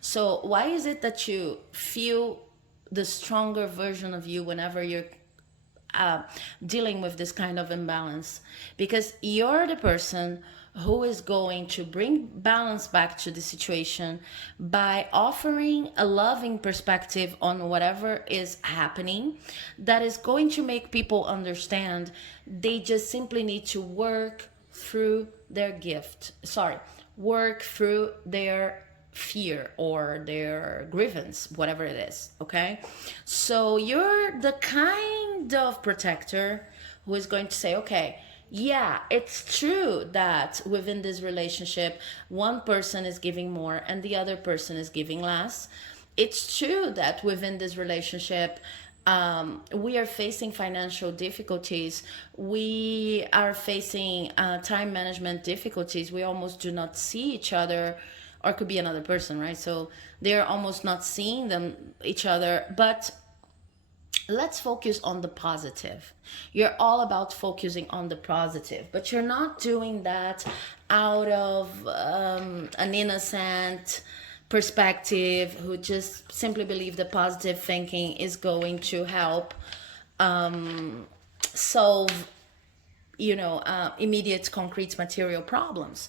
So why is it that you feel the stronger version of you whenever you're dealing with this kind of imbalance? Because you're the person who is going to bring balance back to the situation by offering a loving perspective on whatever is happening, that is going to make people understand they just simply need to work through their work through their fear or their grievance, whatever it is, okay? So you're the kind of protector who is going to say, okay, yeah, it's true that within this relationship, one person is giving more and the other person is giving less. It's true that within this relationship, we are facing financial difficulties. We are facing time management difficulties. We almost do not see each other, or it could be another person, right? So they're almost not seeing each other. But let's focus on the positive. You're all about focusing on the positive, but you're not doing that out of an innocent perspective who just simply believe that positive thinking is going to help solve immediate concrete material problems.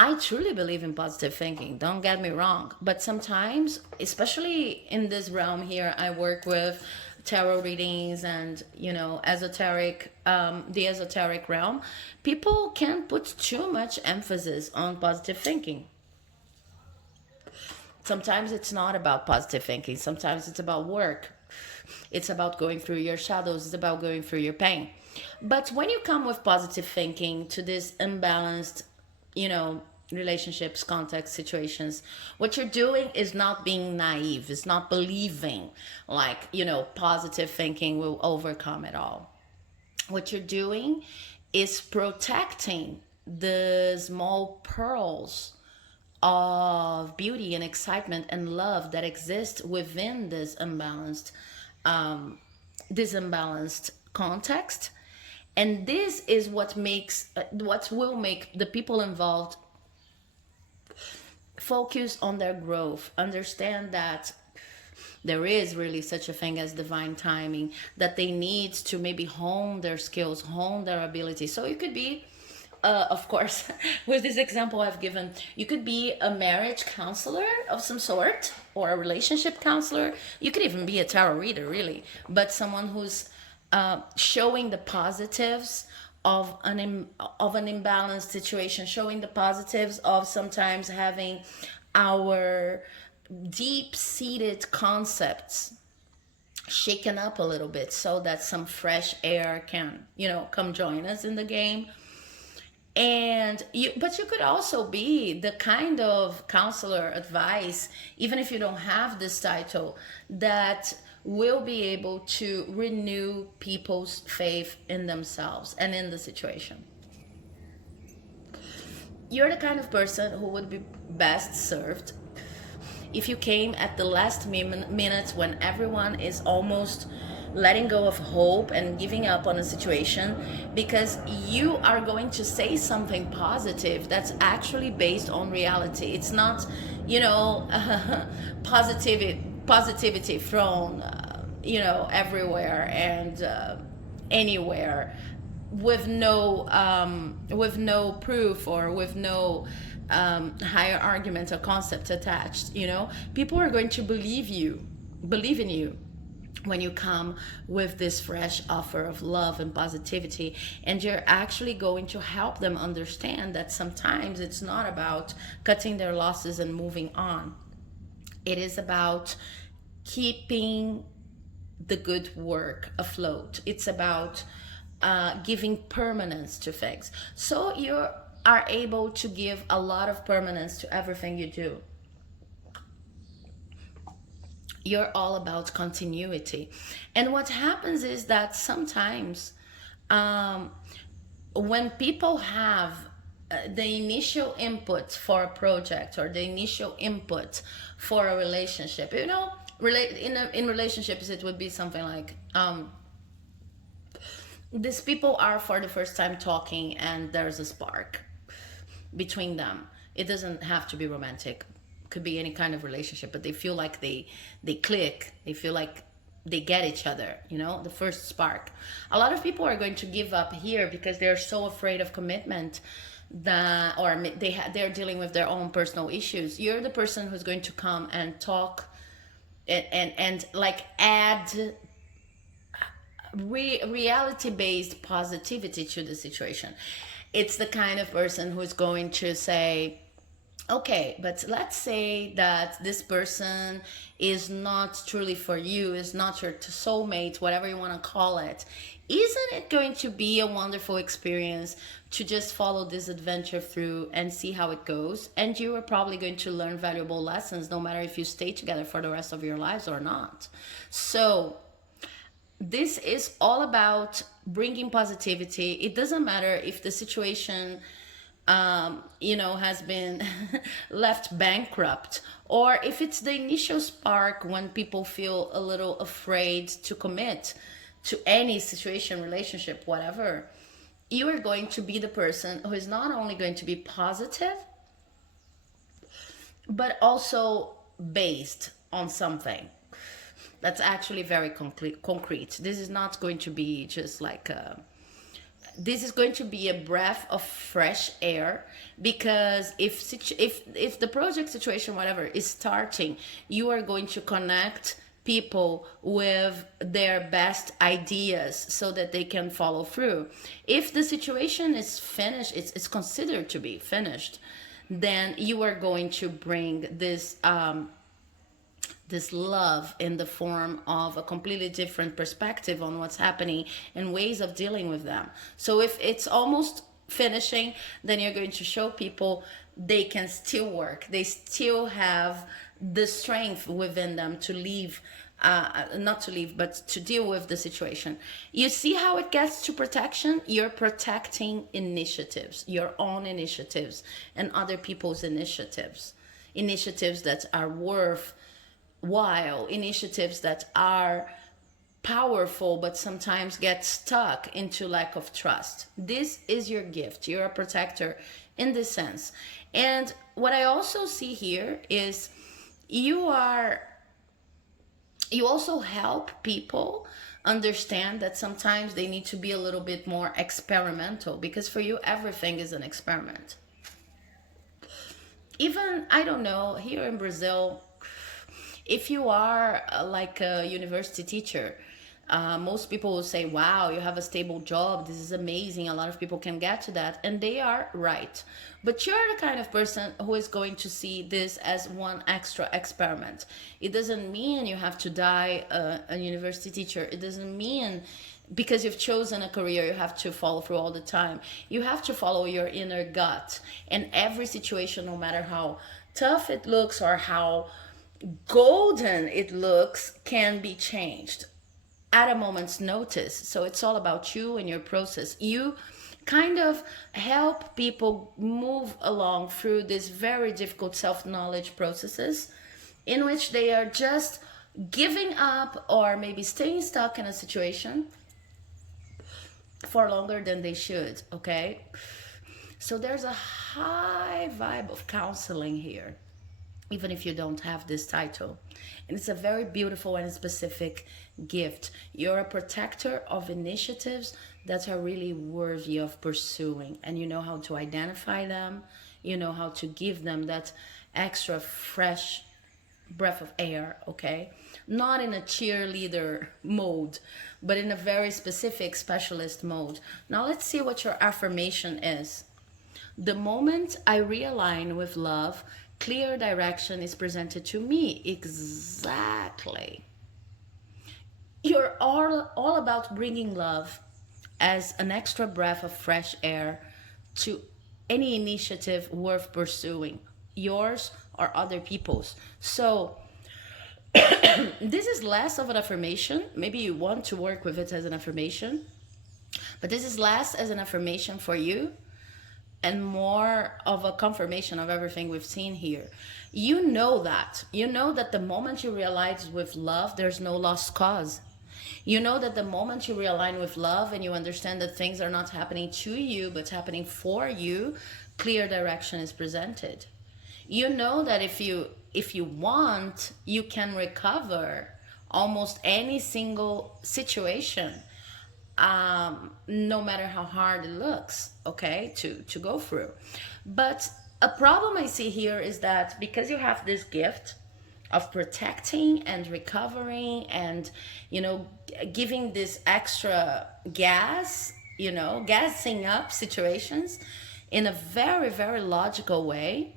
I truly believe in positive thinking, don't get me wrong. But sometimes, especially in this realm here, I work with tarot readings and, esoteric, the esoteric realm. People can put too much emphasis on positive thinking. Sometimes it's not about positive thinking. Sometimes it's about work. It's about going through your shadows. It's about going through your pain. But when you come with positive thinking to this imbalanced, relationships, context, situations, what you're doing is not being naive. It's not believing like, positive thinking will overcome it all. What you're doing is protecting the small pearls of beauty and excitement and love that exist within this imbalanced context. And this is what will make the people involved focus on their growth, understand that there is really such a thing as divine timing, that they need to maybe hone their skills, hone their abilities. So it could be, of course, with this example I've given, you could be a marriage counselor of some sort, or a relationship counselor. You could even be a tarot reader, really, but someone who's showing the positives of an imbalanced situation, showing the positives of sometimes having our deep-seated concepts shaken up a little bit, so that some fresh air can, come join us in the game. But you could also be the kind of counselor, advice, even if you don't have this title, that will be able to renew people's faith in themselves and in the situation. You're the kind of person who would be best served if you came at the last minute when everyone is almost letting go of hope and giving up on a situation, because you are going to say something positive that's actually based on reality. It's not, positivity thrown, everywhere and anywhere with no proof, or with no higher argument or concept attached. People are going to believe in you, when you come with this fresh offer of love and positivity, and you're actually going to help them understand that sometimes it's not about cutting their losses and moving on. It is about keeping the good work afloat. It's about giving permanence to things. So you are able to give a lot of permanence to everything you do. You're all about continuity. And what happens is that sometimes um, when people have the initial input for a project or the initial input for a relationship, you know, in relationships, it would be something like these people are for the first time talking and there's a spark between them. It doesn't have to be romantic, could be any kind of relationship, but they feel like they click, they feel like they get each other, you know, the first spark. A lot of people are going to give up here because they're so afraid of commitment, that or they're dealing with their own personal issues. You're the person who's going to come and talk and like add reality based positivity to the situation. It's the kind of person who's going to say, okay, but let's say that this person is not truly for you, is not your soulmate, whatever you want to call it. Isn't it going to be a wonderful experience to just follow this adventure through and see how it goes? And you are probably going to learn valuable lessons no matter if you stay together for the rest of your lives or not. So this is all about bringing positivity. It doesn't matter if the situation you know, has been left bankrupt, or if it's the initial spark when people feel a little afraid to commit to any situation, relationship, whatever. You are going to be the person who is not only going to be positive, but also based on something that's actually very concrete. This is not going to be just like this is going to be a breath of fresh air, because if the project situation, whatever, is starting, you are going to connect people with their best ideas so that they can follow through. If the situation is finished, it's considered to be finished, then you are going to bring this love in the form of a completely different perspective on what's happening and ways of dealing with them. So if it's almost finishing, then you're going to show people they can still work. They still have the strength within them to leave, not to leave, but to deal with the situation. You see how it gets to protection? You're protecting initiatives, your own initiatives and other people's initiatives. Initiatives that are worthwhile, initiatives that are powerful but sometimes get stuck into lack of trust. This is your gift. You're a protector in this sense. And what I also see here is you also help people understand that sometimes they need to be a little bit more experimental, because for you everything is an experiment. Even, I don't know, here in Brazil, if you are like a university teacher, most people will say, wow, you have a stable job, this is amazing, a lot of people can get to that, and they are right. But you're the kind of person who is going to see this as one extra experiment. It doesn't mean you have to die a university teacher. It doesn't mean because you've chosen a career you have to follow through all the time. You have to follow your inner gut, and every situation, no matter how tough it looks or how golden it looks, can be changed at a moment's notice. So it's all about you and your process. You kind of help people move along through these very difficult self-knowledge processes in which they are just giving up or maybe staying stuck in a situation for longer than they should, okay? So there's a high vibe of counseling here, even if you don't have this title. And it's a very beautiful and specific gift. You're a protector of initiatives that are really worthy of pursuing. And you know how to identify them. You know how to give them that extra fresh breath of air, okay? not in a cheerleader mode, but in a very specific specialist mode. Now let's see what your affirmation is. The moment I realign with love, clear direction is presented to me. Exactly. You're all about bringing love as an extra breath of fresh air to any initiative worth pursuing, yours or other people's. So, this is less of an affirmation. Maybe you want to work with it as an affirmation, but this is less as an affirmation for you and more of a confirmation of everything we've seen here. You know that. You know that the moment you realize with love, there's no lost cause. You know that the moment you realign with love and you understand that things are not happening to you, but happening for you, clear direction is presented. You know that if you want, you can recover almost any single situation, no matter how hard it looks, okay, to go through. But a problem I see here is that because you have this gift of protecting and recovering and, giving this extra gas, gassing up situations in a very, very logical way,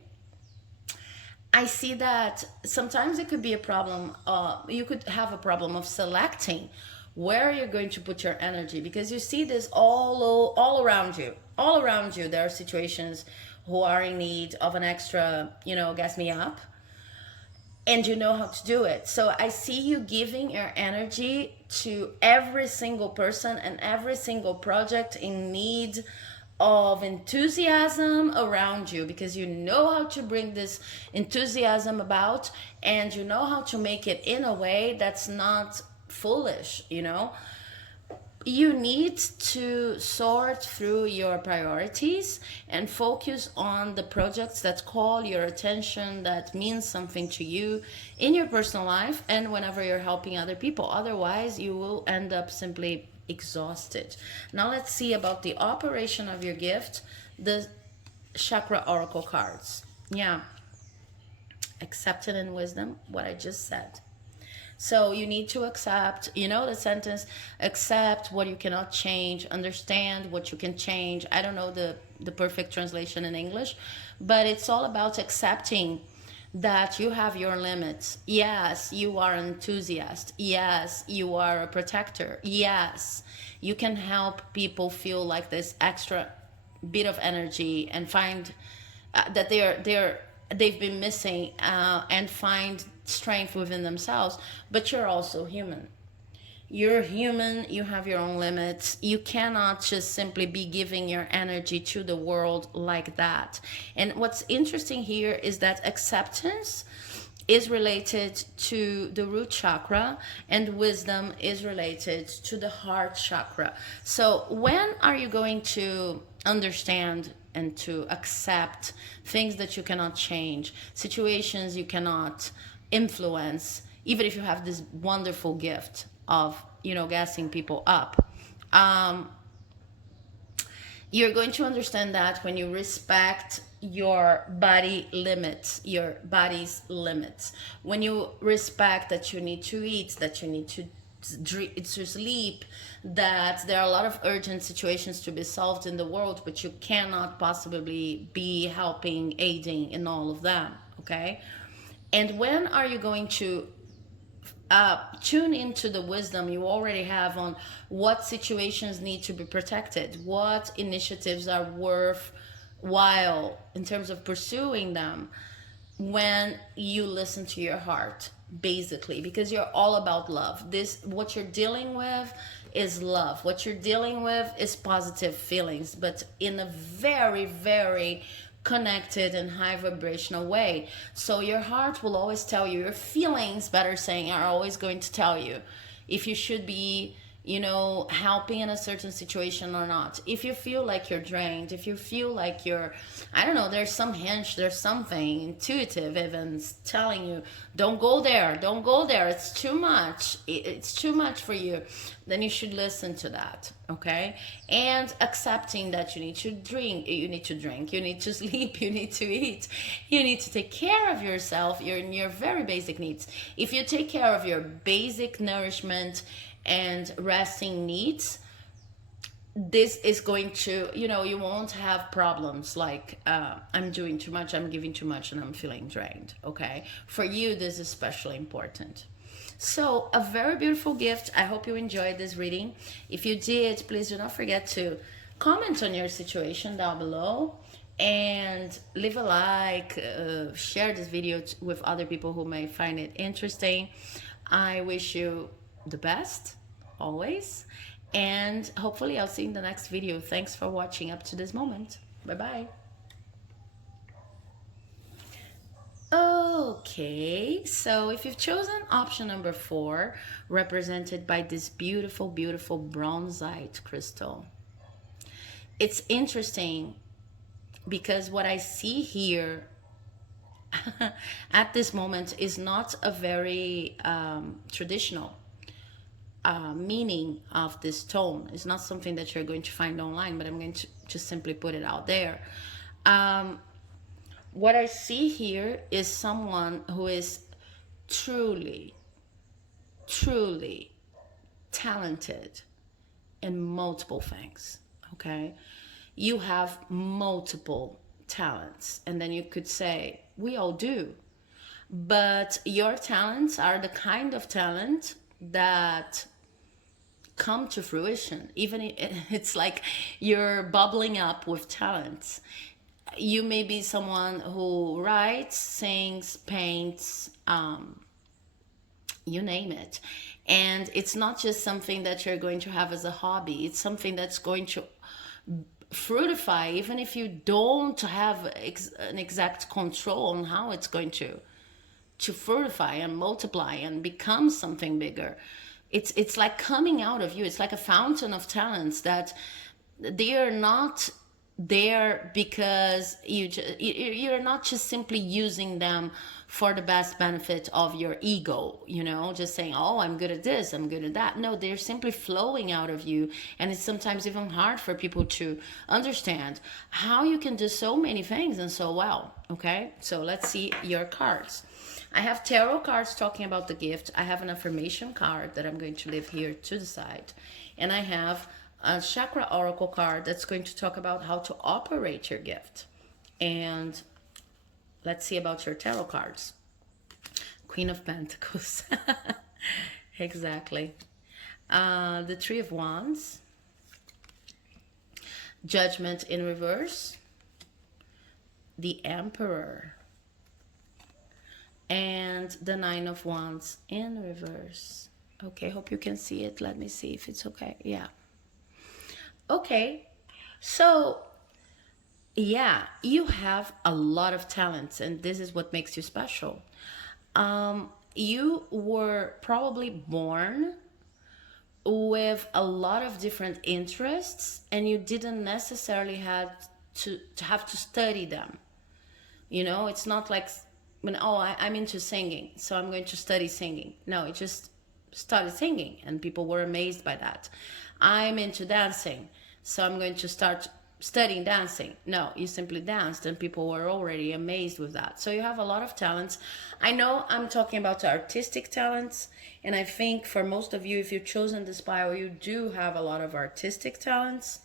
I see that sometimes it could be a problem. You could have a problem of selecting where you're going to put your energy, because you see this all around you. All around you, there are situations who are in need of an extra, gas me up, and you know how to do it. So I see you giving your energy to every single person and every single project in need of enthusiasm around you, because you know how to bring this enthusiasm about, and you know how to make it in a way that's not foolish. You need to sort through your priorities and focus on the projects that call your attention, that means something to you in your personal life and whenever you're helping other people. Otherwise, you will end up simply exhausted. Now let's see about the operation of your gift, the chakra oracle cards. Yeah, accepting in wisdom, what I just said. So you need to accept, the sentence, accept what you cannot change, understand what you can change. I don't know the perfect translation in English, but it's all about accepting that you have your limits. Yes, you are an enthusiast. Yes, you are a protector. Yes, you can help people feel like this extra bit of energy and find that they've been missing, and find strength within themselves. But you're also human. You're human, you have your own limits. You cannot just simply be giving your energy to the world like that. And what's interesting here is that acceptance is related to the root chakra and wisdom is related to the heart chakra. So when are you going to understand and to accept things that you cannot change, situations you cannot influence, even if you have this wonderful gift of, gassing people up? You're going to understand that when you respect your body limits, your body's limits, when you respect that you need to eat, that you need to sleep, that there are a lot of urgent situations to be solved in the world, but you cannot possibly be helping, aiding in all of them, okay? And when are you going to tune into the wisdom you already have on what situations need to be protected, what initiatives are worthwhile in terms of pursuing them, when you listen to your heart, basically, because you're all about love. What you're dealing with is love. What you're dealing with is positive feelings, but in a very, very connected and high vibrational way. So your heart will always tell you, your feelings, better saying, are always going to tell you if you should be helping in a certain situation or not. If you feel like you're drained, if you feel like you're, I don't know, there's some hinge, there's something intuitive even telling you, don't go there, don't go there, it's too much, it's too much for you, then you should listen to that, okay? And accepting that you need to drink, you need to sleep, you need to eat, you need to take care of yourself, your very basic needs. If you take care of your basic nourishment and resting needs, this is going to, you won't have problems like I'm doing too much, I'm giving too much, and I'm feeling drained. Okay, for you this is especially important. So a very beautiful gift. I hope you enjoyed this reading. If you did, please do not forget to comment on your situation down below and leave a like, share this video with other people who may find it interesting. I wish you the best always, and hopefully I'll see you in the next video. Thanks for watching up to this moment. Bye bye. Okay, so if you've chosen option number 4, represented by this beautiful bronzite crystal, it's interesting because what I see here at this moment is not a very traditional meaning of this stone. It's not something that you're going to find online, but I'm going to just simply put it out there. What I see here is someone who is truly talented in multiple things, okay? You have multiple talents, and then you could say, we all do. But your talents are the kind of talent that come to fruition. Even it's like you're bubbling up with talents. You may be someone who writes, sings, paints, you name it. And it's not just something that you're going to have as a hobby. It's something that's going to fruitify, even if you don't have an exact control on how it's going to fruitify and multiply and become something bigger. It's like coming out of you. It's like a fountain of talents that they are not there because you're not just simply using them for the best benefit of your ego, just saying, oh, I'm good at this, I'm good at that. No, they're simply flowing out of you. And it's sometimes even hard for people to understand how you can do so many things and so well. Okay, so let's see your cards. I have tarot cards talking about the gift. I have an affirmation card that I'm going to leave here to the side. And I have a chakra oracle card that's going to talk about how to operate your gift. And let's see about your tarot cards. Queen of Pentacles. Exactly. The Three of Wands. Judgment in reverse. The Emperor. And the Nine of Wands in reverse. Okay, hope you can see it. Let me see if it's okay. Yeah. Okay, so yeah, you have a lot of talents, and this is what makes you special. You were probably born with a lot of different interests, and you didn't necessarily have to study them. It's not like I'm into singing, so I'm going to study singing. No, you just started singing, and people were amazed by that. I'm into dancing, so I'm going to start studying dancing. No, you simply danced, and people were already amazed with that. So you have a lot of talents. I know I'm talking about artistic talents, and I think for most of you, if you've chosen this bio, you do have a lot of artistic talents,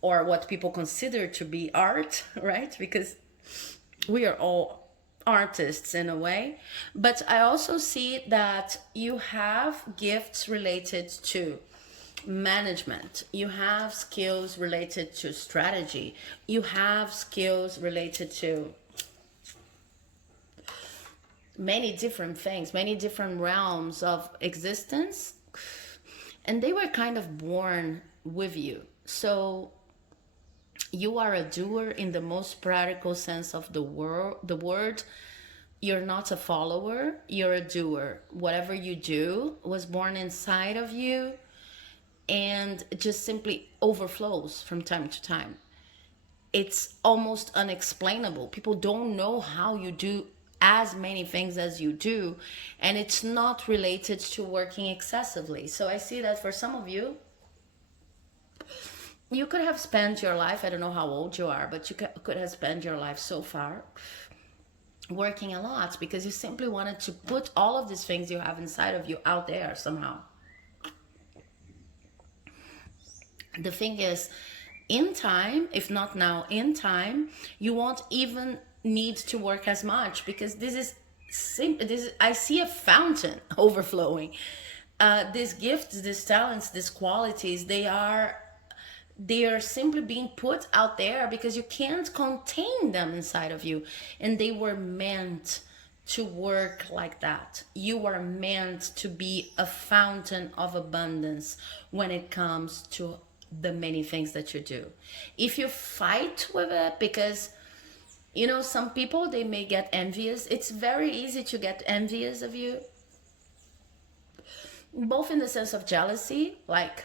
or what people consider to be art, right? Because we are all artists in a way. But I also see that you have gifts related to management. You have skills related to strategy. You have skills related to many different things, many different realms of existence. And they were kind of born with you. So you are a doer in the most practical sense of the word. You're not a follower, you're a doer. Whatever you do was born inside of you. and it just simply overflows from time to time. It's almost unexplainable. People don't know how you do as many things as you do, and it's not related to working excessively. So I see that for some of you, you could have spent your life, I don't know how old you are, but you could have spent your life so far working a lot because you simply wanted to put all of these things you have inside of you out there somehow. The thing is, in time, if not now, in time, you won't even need to work as much because this is I see a fountain overflowing. These gifts, these talents, these qualities, they are simply being put out there because you can't contain them inside of you, and they were meant to work like that. You are meant to be a fountain of abundance when it comes to the many things that you do. If you fight with it, because some people, they may get envious. It's very easy to get envious of you, both in the sense of jealousy, like,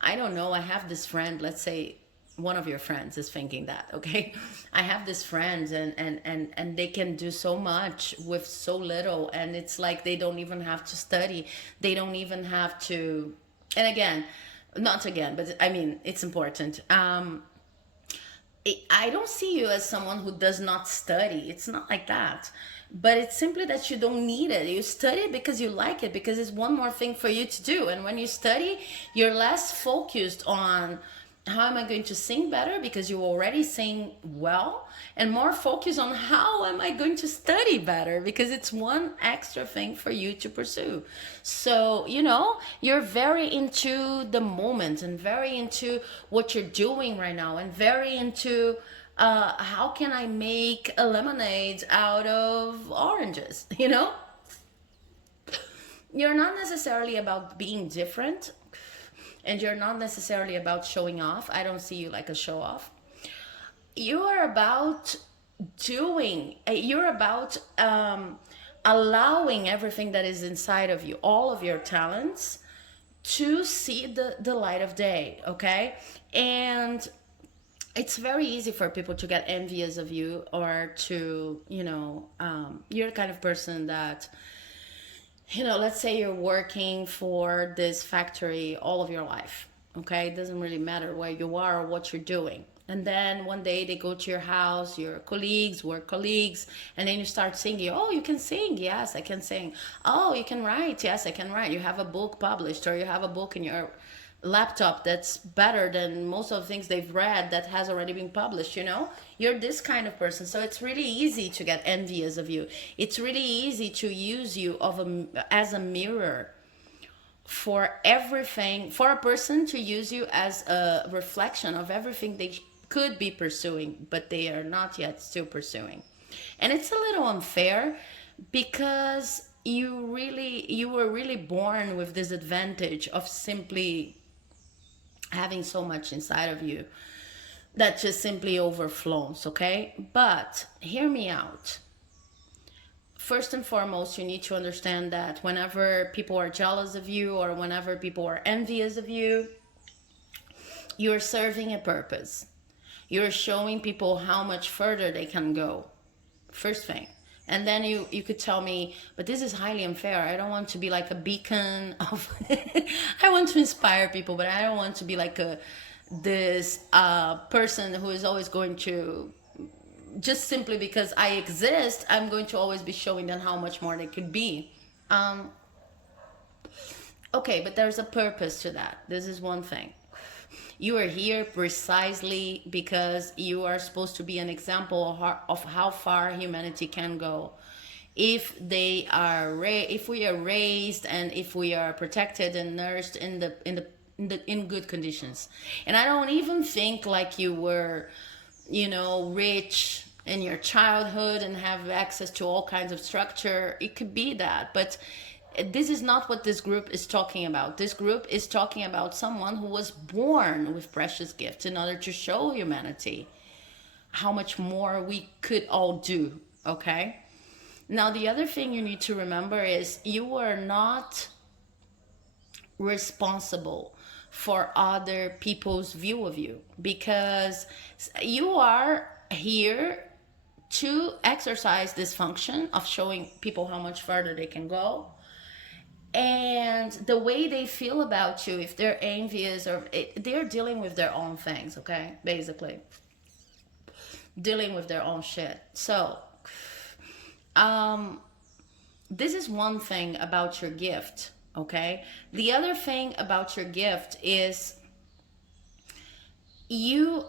I don't know, I have this friend, let's say one of your friends is thinking that, okay? I have this friend, and they can do so much with so little, and it's like they don't even have to study. They don't even have to, and again, not again, but I mean, it's important. I don't see you as someone who does not study. It's not like that. But it's simply that you don't need it. You study because you like it, because it's one more thing for you to do. And when you study, you're less focused on how am I going to sing better, because you already sing well, and more focused on how am I going to study better, because it's one extra thing for you to pursue. So you're very into the moment and very into what you're doing right now, and very into how can I make a lemonade out of oranges. You're not necessarily about being different, and you're not necessarily about showing off. I don't see you like a show off. You are about doing, you're about allowing everything that is inside of you, all of your talents, to see the light of day, okay? And it's very easy for people to get envious of you, or to, you're the kind of person that, let's say you're working for this factory all of your life, okay? It doesn't really matter where you are or what you're doing. And then one day they go to your house, your work colleagues, and then you start singing. Oh, you can sing? Yes, I can sing. Oh, you can write? Yes, I can write. You have a book published, or you have a book in your laptop that's better than most of the things they've read that has already been published. You're this kind of person, so it's really easy to get envious of you. It's really easy to use you as a mirror for everything, for a person to use you as a reflection of everything they could be pursuing, but they are not yet still pursuing. And it's a little unfair, because you were really born with this advantage of simply having so much inside of you that just simply overflows, okay? But hear me out. First and foremost, you need to understand that whenever people are jealous of you, or whenever people are envious of you, you're serving a purpose. You're showing people how much further they can go. First thing. And then you could tell me, but this is highly unfair. I don't want to be like a beacon of I want to inspire people, but I don't want to be like this person who is always going to, just simply because I exist, I'm going to always be showing them how much more they could be. Okay, but there's a purpose to that. This is one thing. You are here precisely because you are supposed to be an example of how far humanity can go if we are raised, and if we are protected and nourished in good conditions. And I don't even think like you were, rich in your childhood and have access to all kinds of structure. It could be that, but this is not what this group is talking about. This group is talking about someone who was born with precious gifts in order to show humanity how much more we could all do, okay? Now, the other thing you need to remember is you are not responsible for other people's view of you, because you are here to exercise this function of showing people how much further they can go. And the way they feel about you, if they're envious or they're dealing with their own things, okay, basically dealing with their own shit. So this is one thing about your gift, okay? The other thing about your gift is you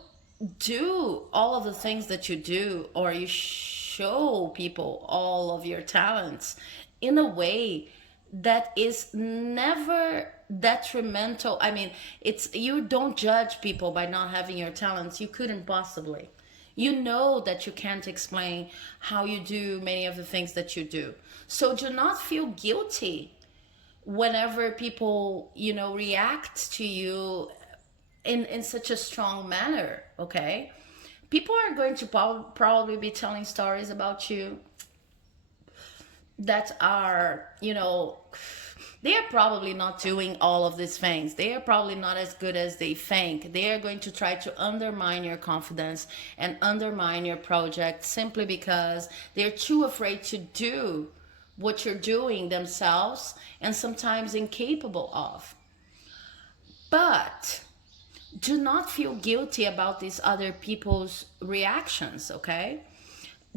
do all of the things that you do, or you show people all of your talents in a way that is never detrimental. I mean, it's, you don't judge people by not having your talents. You couldn't possibly. You know that you can't explain how you do many of the things that you do. So do not feel guilty whenever people, you know, react to you in such a strong manner, okay? People are going to probably be telling stories about you that are, you know, they are probably not doing all of these things. They are probably not as good as they think. They are going to try to undermine your confidence and undermine your project simply because they're too afraid to do what you're doing themselves, and sometimes incapable of. But do not feel guilty about these other people's reactions, okay?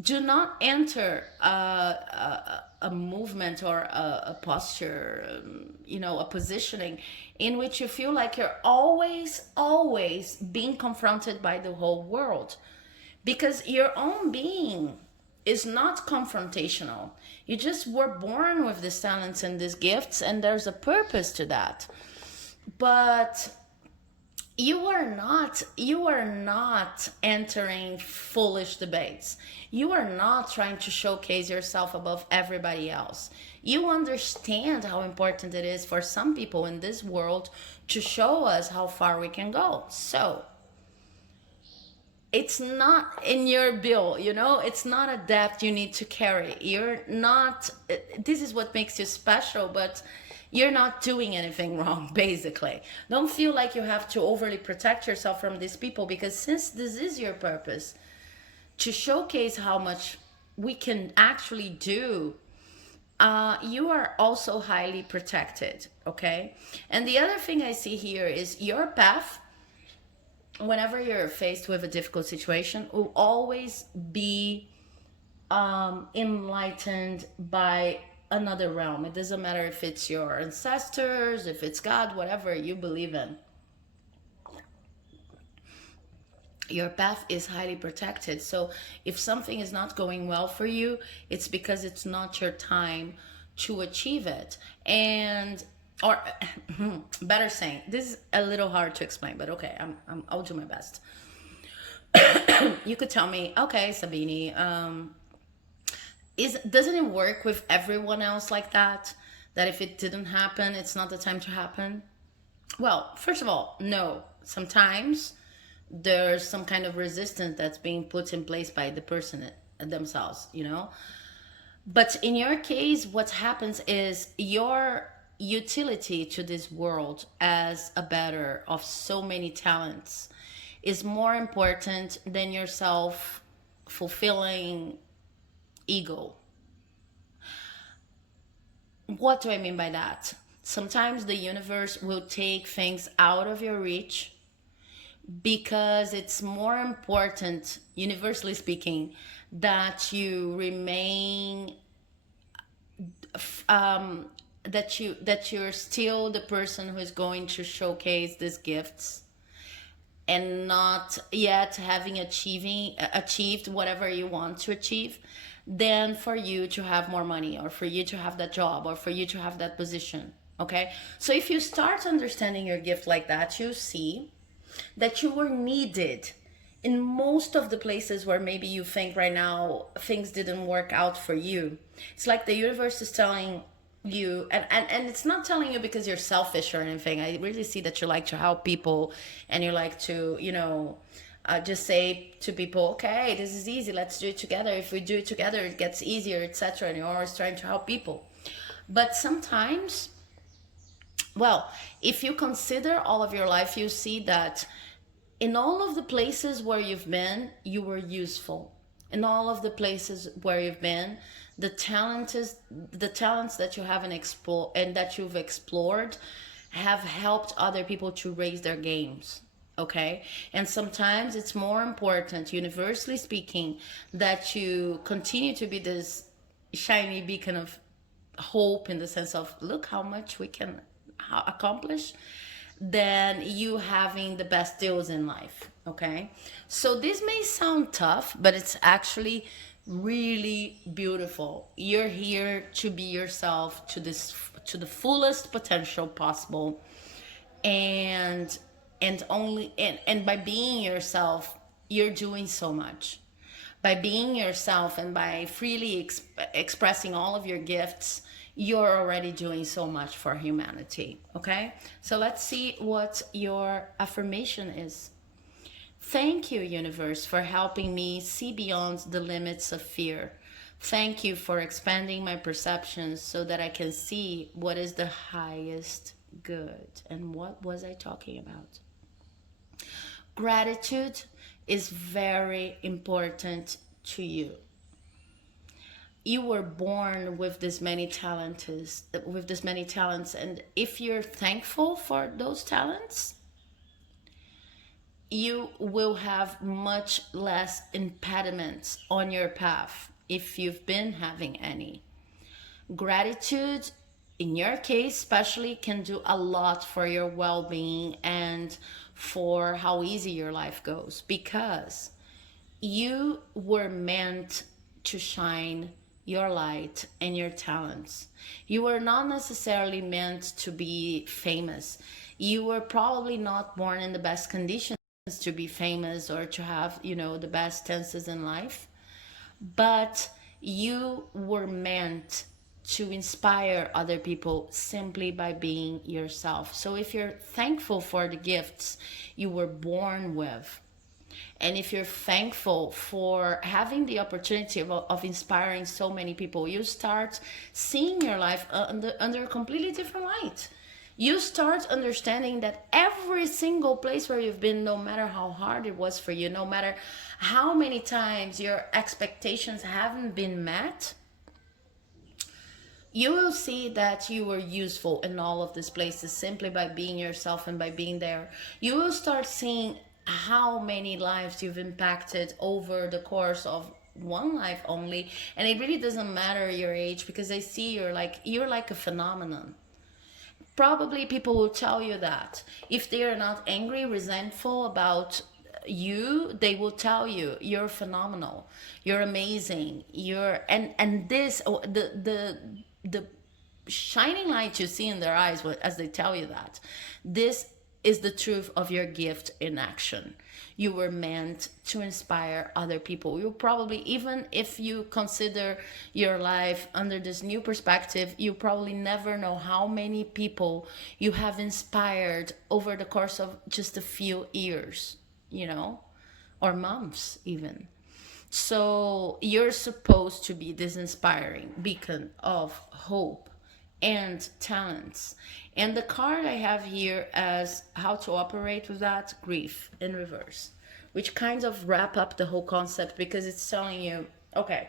Do not enter a movement or a posture, you know, a positioning in which you feel like you're always being confronted by the whole world, because your own being is not confrontational. You just were born with these talents and these gifts, and there's a purpose to that. But you are not entering foolish debates. You are not trying to showcase yourself above everybody else. You understand how important it is for some people in this world to show us how far we can go. So it's not in your bill, you know, it's not a debt you need to carry. You're not, this is what makes you special, but you're not doing anything wrong, basically. Don't feel like you have to overly protect yourself from these people, because since this is your purpose, to showcase how much we can actually do, you are also highly protected, okay? And the other thing I see here is your path, whenever you're faced with a difficult situation, will always be enlightened by another realm. It doesn't matter if it's your ancestors, if it's God, whatever you believe in. Your path is highly protected. So if something is not going well for you, it's because it's not your time to achieve it. And or better saying, this is a little hard to explain, but okay, I'll do my best. You could tell me, okay, Sabine, doesn't it work with everyone else like that? That if it didn't happen, it's not the time to happen? Well, first of all, no. Sometimes there's some kind of resistance that's being put in place by the person themselves, you know? But in your case, what happens is your utility to this world as a better of so many talents is more important than your self-fulfilling ego. What do I mean by that? Sometimes the universe will take things out of your reach because it's more important, universally speaking, that you remain that you're still the person who is going to showcase these gifts, and not yet having achieved whatever you want to achieve, than for you to have more money, or for you to have that job, or for you to have that position. Okay? So if you start understanding your gift like that, you see that you were needed in most of the places where maybe you think right now things didn't work out for you. It's like the universe is telling you, and it's not telling you because you're selfish or anything. I really see that you like to help people, and you like to, you know, just say to people, okay, this is easy, let's do it together. If we do it together, it gets easier, etc. And you're always trying to help people. But sometimes Well, if you consider all of your life, you see that in all of the places where you've been, you were useful. In all of the places where you've been, the talents that you haven't explored and that you've explored have helped other people to raise their games. Okay? And sometimes it's more important, universally speaking, that you continue to be this shiny beacon of hope, in the sense of look how much we can accomplish, than you having the best deals in life. Okay, so this may sound tough, but it's actually really beautiful. You're here to be yourself to the fullest potential possible, and and by being yourself, you're doing so much. By being yourself and by freely expressing all of your gifts, you're already doing so much for humanity. Okay, so let's see what your affirmation is. Thank you, universe, for helping me see beyond the limits of fear. Thank you for expanding my perceptions so that I can see what is the highest good. And what was I talking about? Gratitude is very important to you. You were born with this many talents, and if you're thankful for those talents, you will have much less impediments on your path if you've been having any. Gratitude, in your case especially, can do a lot for your well-being and for how easy your life goes, because you were meant to shine your light and your talents. You were not necessarily meant to be famous. You were probably not born in the best conditions to be famous or to have, the best chances in life, but you were meant to inspire other people simply by being yourself. So if you're thankful for the gifts you were born with, and if you're thankful for having the opportunity of inspiring so many people, you start seeing your life under a completely different light. You start understanding that every single place where you've been, no matter how hard it was for you, no matter how many times your expectations haven't been met, you will see that you were useful in all of these places simply by being yourself and by being there. You will start seeing how many lives you've impacted over the course of one life only, and it really doesn't matter your age, because I see you're like a phenomenon. Probably people will tell you that if they are not angry, resentful about you, they will tell you you're phenomenal, you're amazing, and this, the shining light you see in their eyes as they tell you that, this is the truth of your gift in action. You were meant to inspire other people. You probably, even if you consider your life under this new perspective, you probably never know how many people you have inspired over the course of just a few years, or months even. So you're supposed to be this inspiring beacon of hope and talents. And the card I have here as how to operate with that, grief in reverse, which kind of wrap up the whole concept, because it's telling you, okay,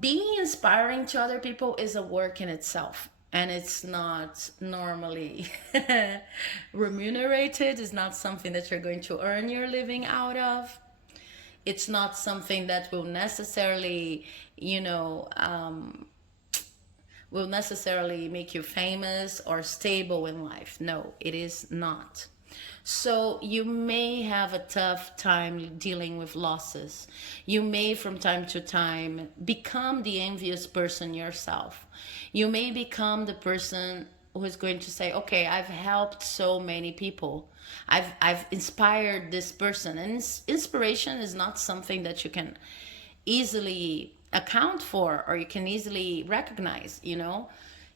being inspiring to other people is a work in itself, and it's not normally remunerated. It's not something that you're going to earn your living out of. It's not something that will necessarily, make you famous or stable in life. No, it is not. So you may have a tough time dealing with losses. You may from time to time become the envious person yourself. You may become the person who is going to say, okay, I've helped so many people. I've inspired this person. And inspiration is not something that you can easily account for or you can easily recognize. You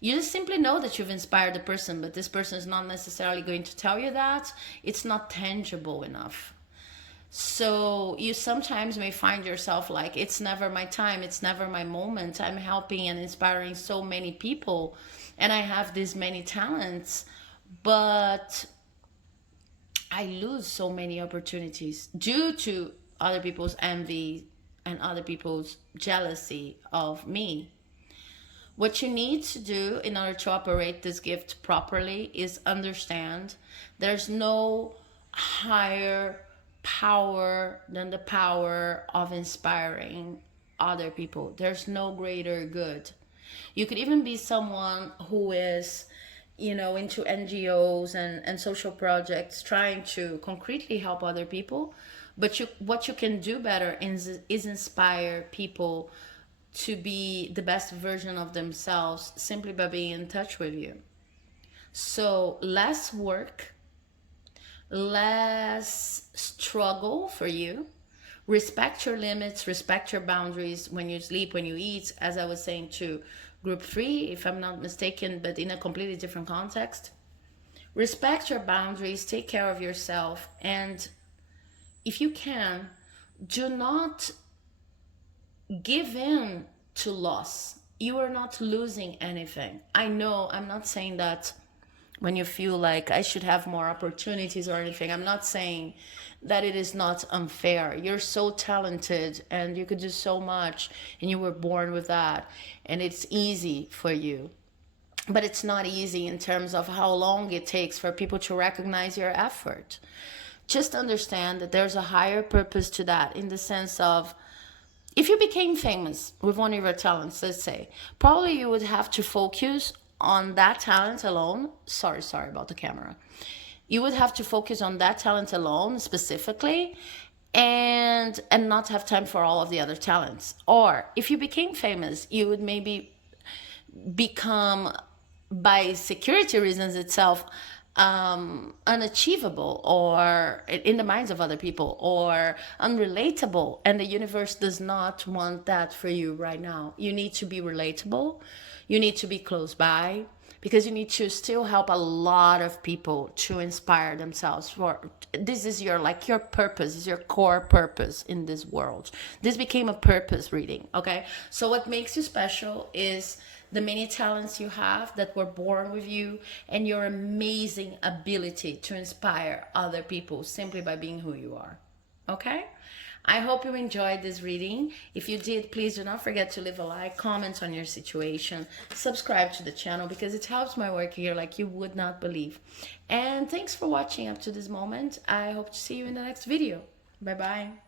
just simply know that you've inspired the person, but this person is not necessarily going to tell you that. It's not tangible enough. So you sometimes may find yourself like, it's never my time, it's never my moment. I'm helping and inspiring so many people, and I have these many talents, but I lose so many opportunities due to other people's envy and other people's jealousy of me. What you need to do in order to operate this gift properly is understand there's no higher power than the power of inspiring other people. There's no greater good. You could even be someone who is, into NGOs and social projects trying to concretely help other people. But what you can do better is inspire people to be the best version of themselves simply by being in touch with you. So less work, less struggle for you. Respect your limits, respect your boundaries when you sleep, when you eat, as I was saying to group 3, if I'm not mistaken, but in a completely different context. Respect your boundaries, take care of yourself, and if you can, do not give in to loss. You are not losing anything. I know I'm not saying that when you feel like I should have more opportunities or anything. I'm not saying that it is not unfair. You're so talented and you could do so much, and you were born with that, and it's easy for you. But it's not easy in terms of how long it takes for people to recognize your effort. Just understand that there's a higher purpose to that, in the sense of, if you became famous with one of your talents, let's say, probably you would have to focus on that talent alone. Sorry about the camera. You would have to focus on that talent alone specifically, and not have time for all of the other talents. Or if you became famous, you would maybe become, by security reasons itself, unachievable, or in the minds of other people, or unrelatable, and the universe does not want that for you right now. You need to be relatable, you need to be close by, because you need to still help a lot of people to inspire themselves. For this is your purpose, is your core purpose in this world. This became a purpose reading. Okay, so what makes you special is the many talents you have that were born with you, and your amazing ability to inspire other people simply by being who you are. Okay? I hope you enjoyed this reading. If you did, please do not forget to leave a like, comment on your situation, subscribe to the channel, because it helps my work here like you would not believe. And thanks for watching up to this moment. I hope to see you in the next video. Bye bye.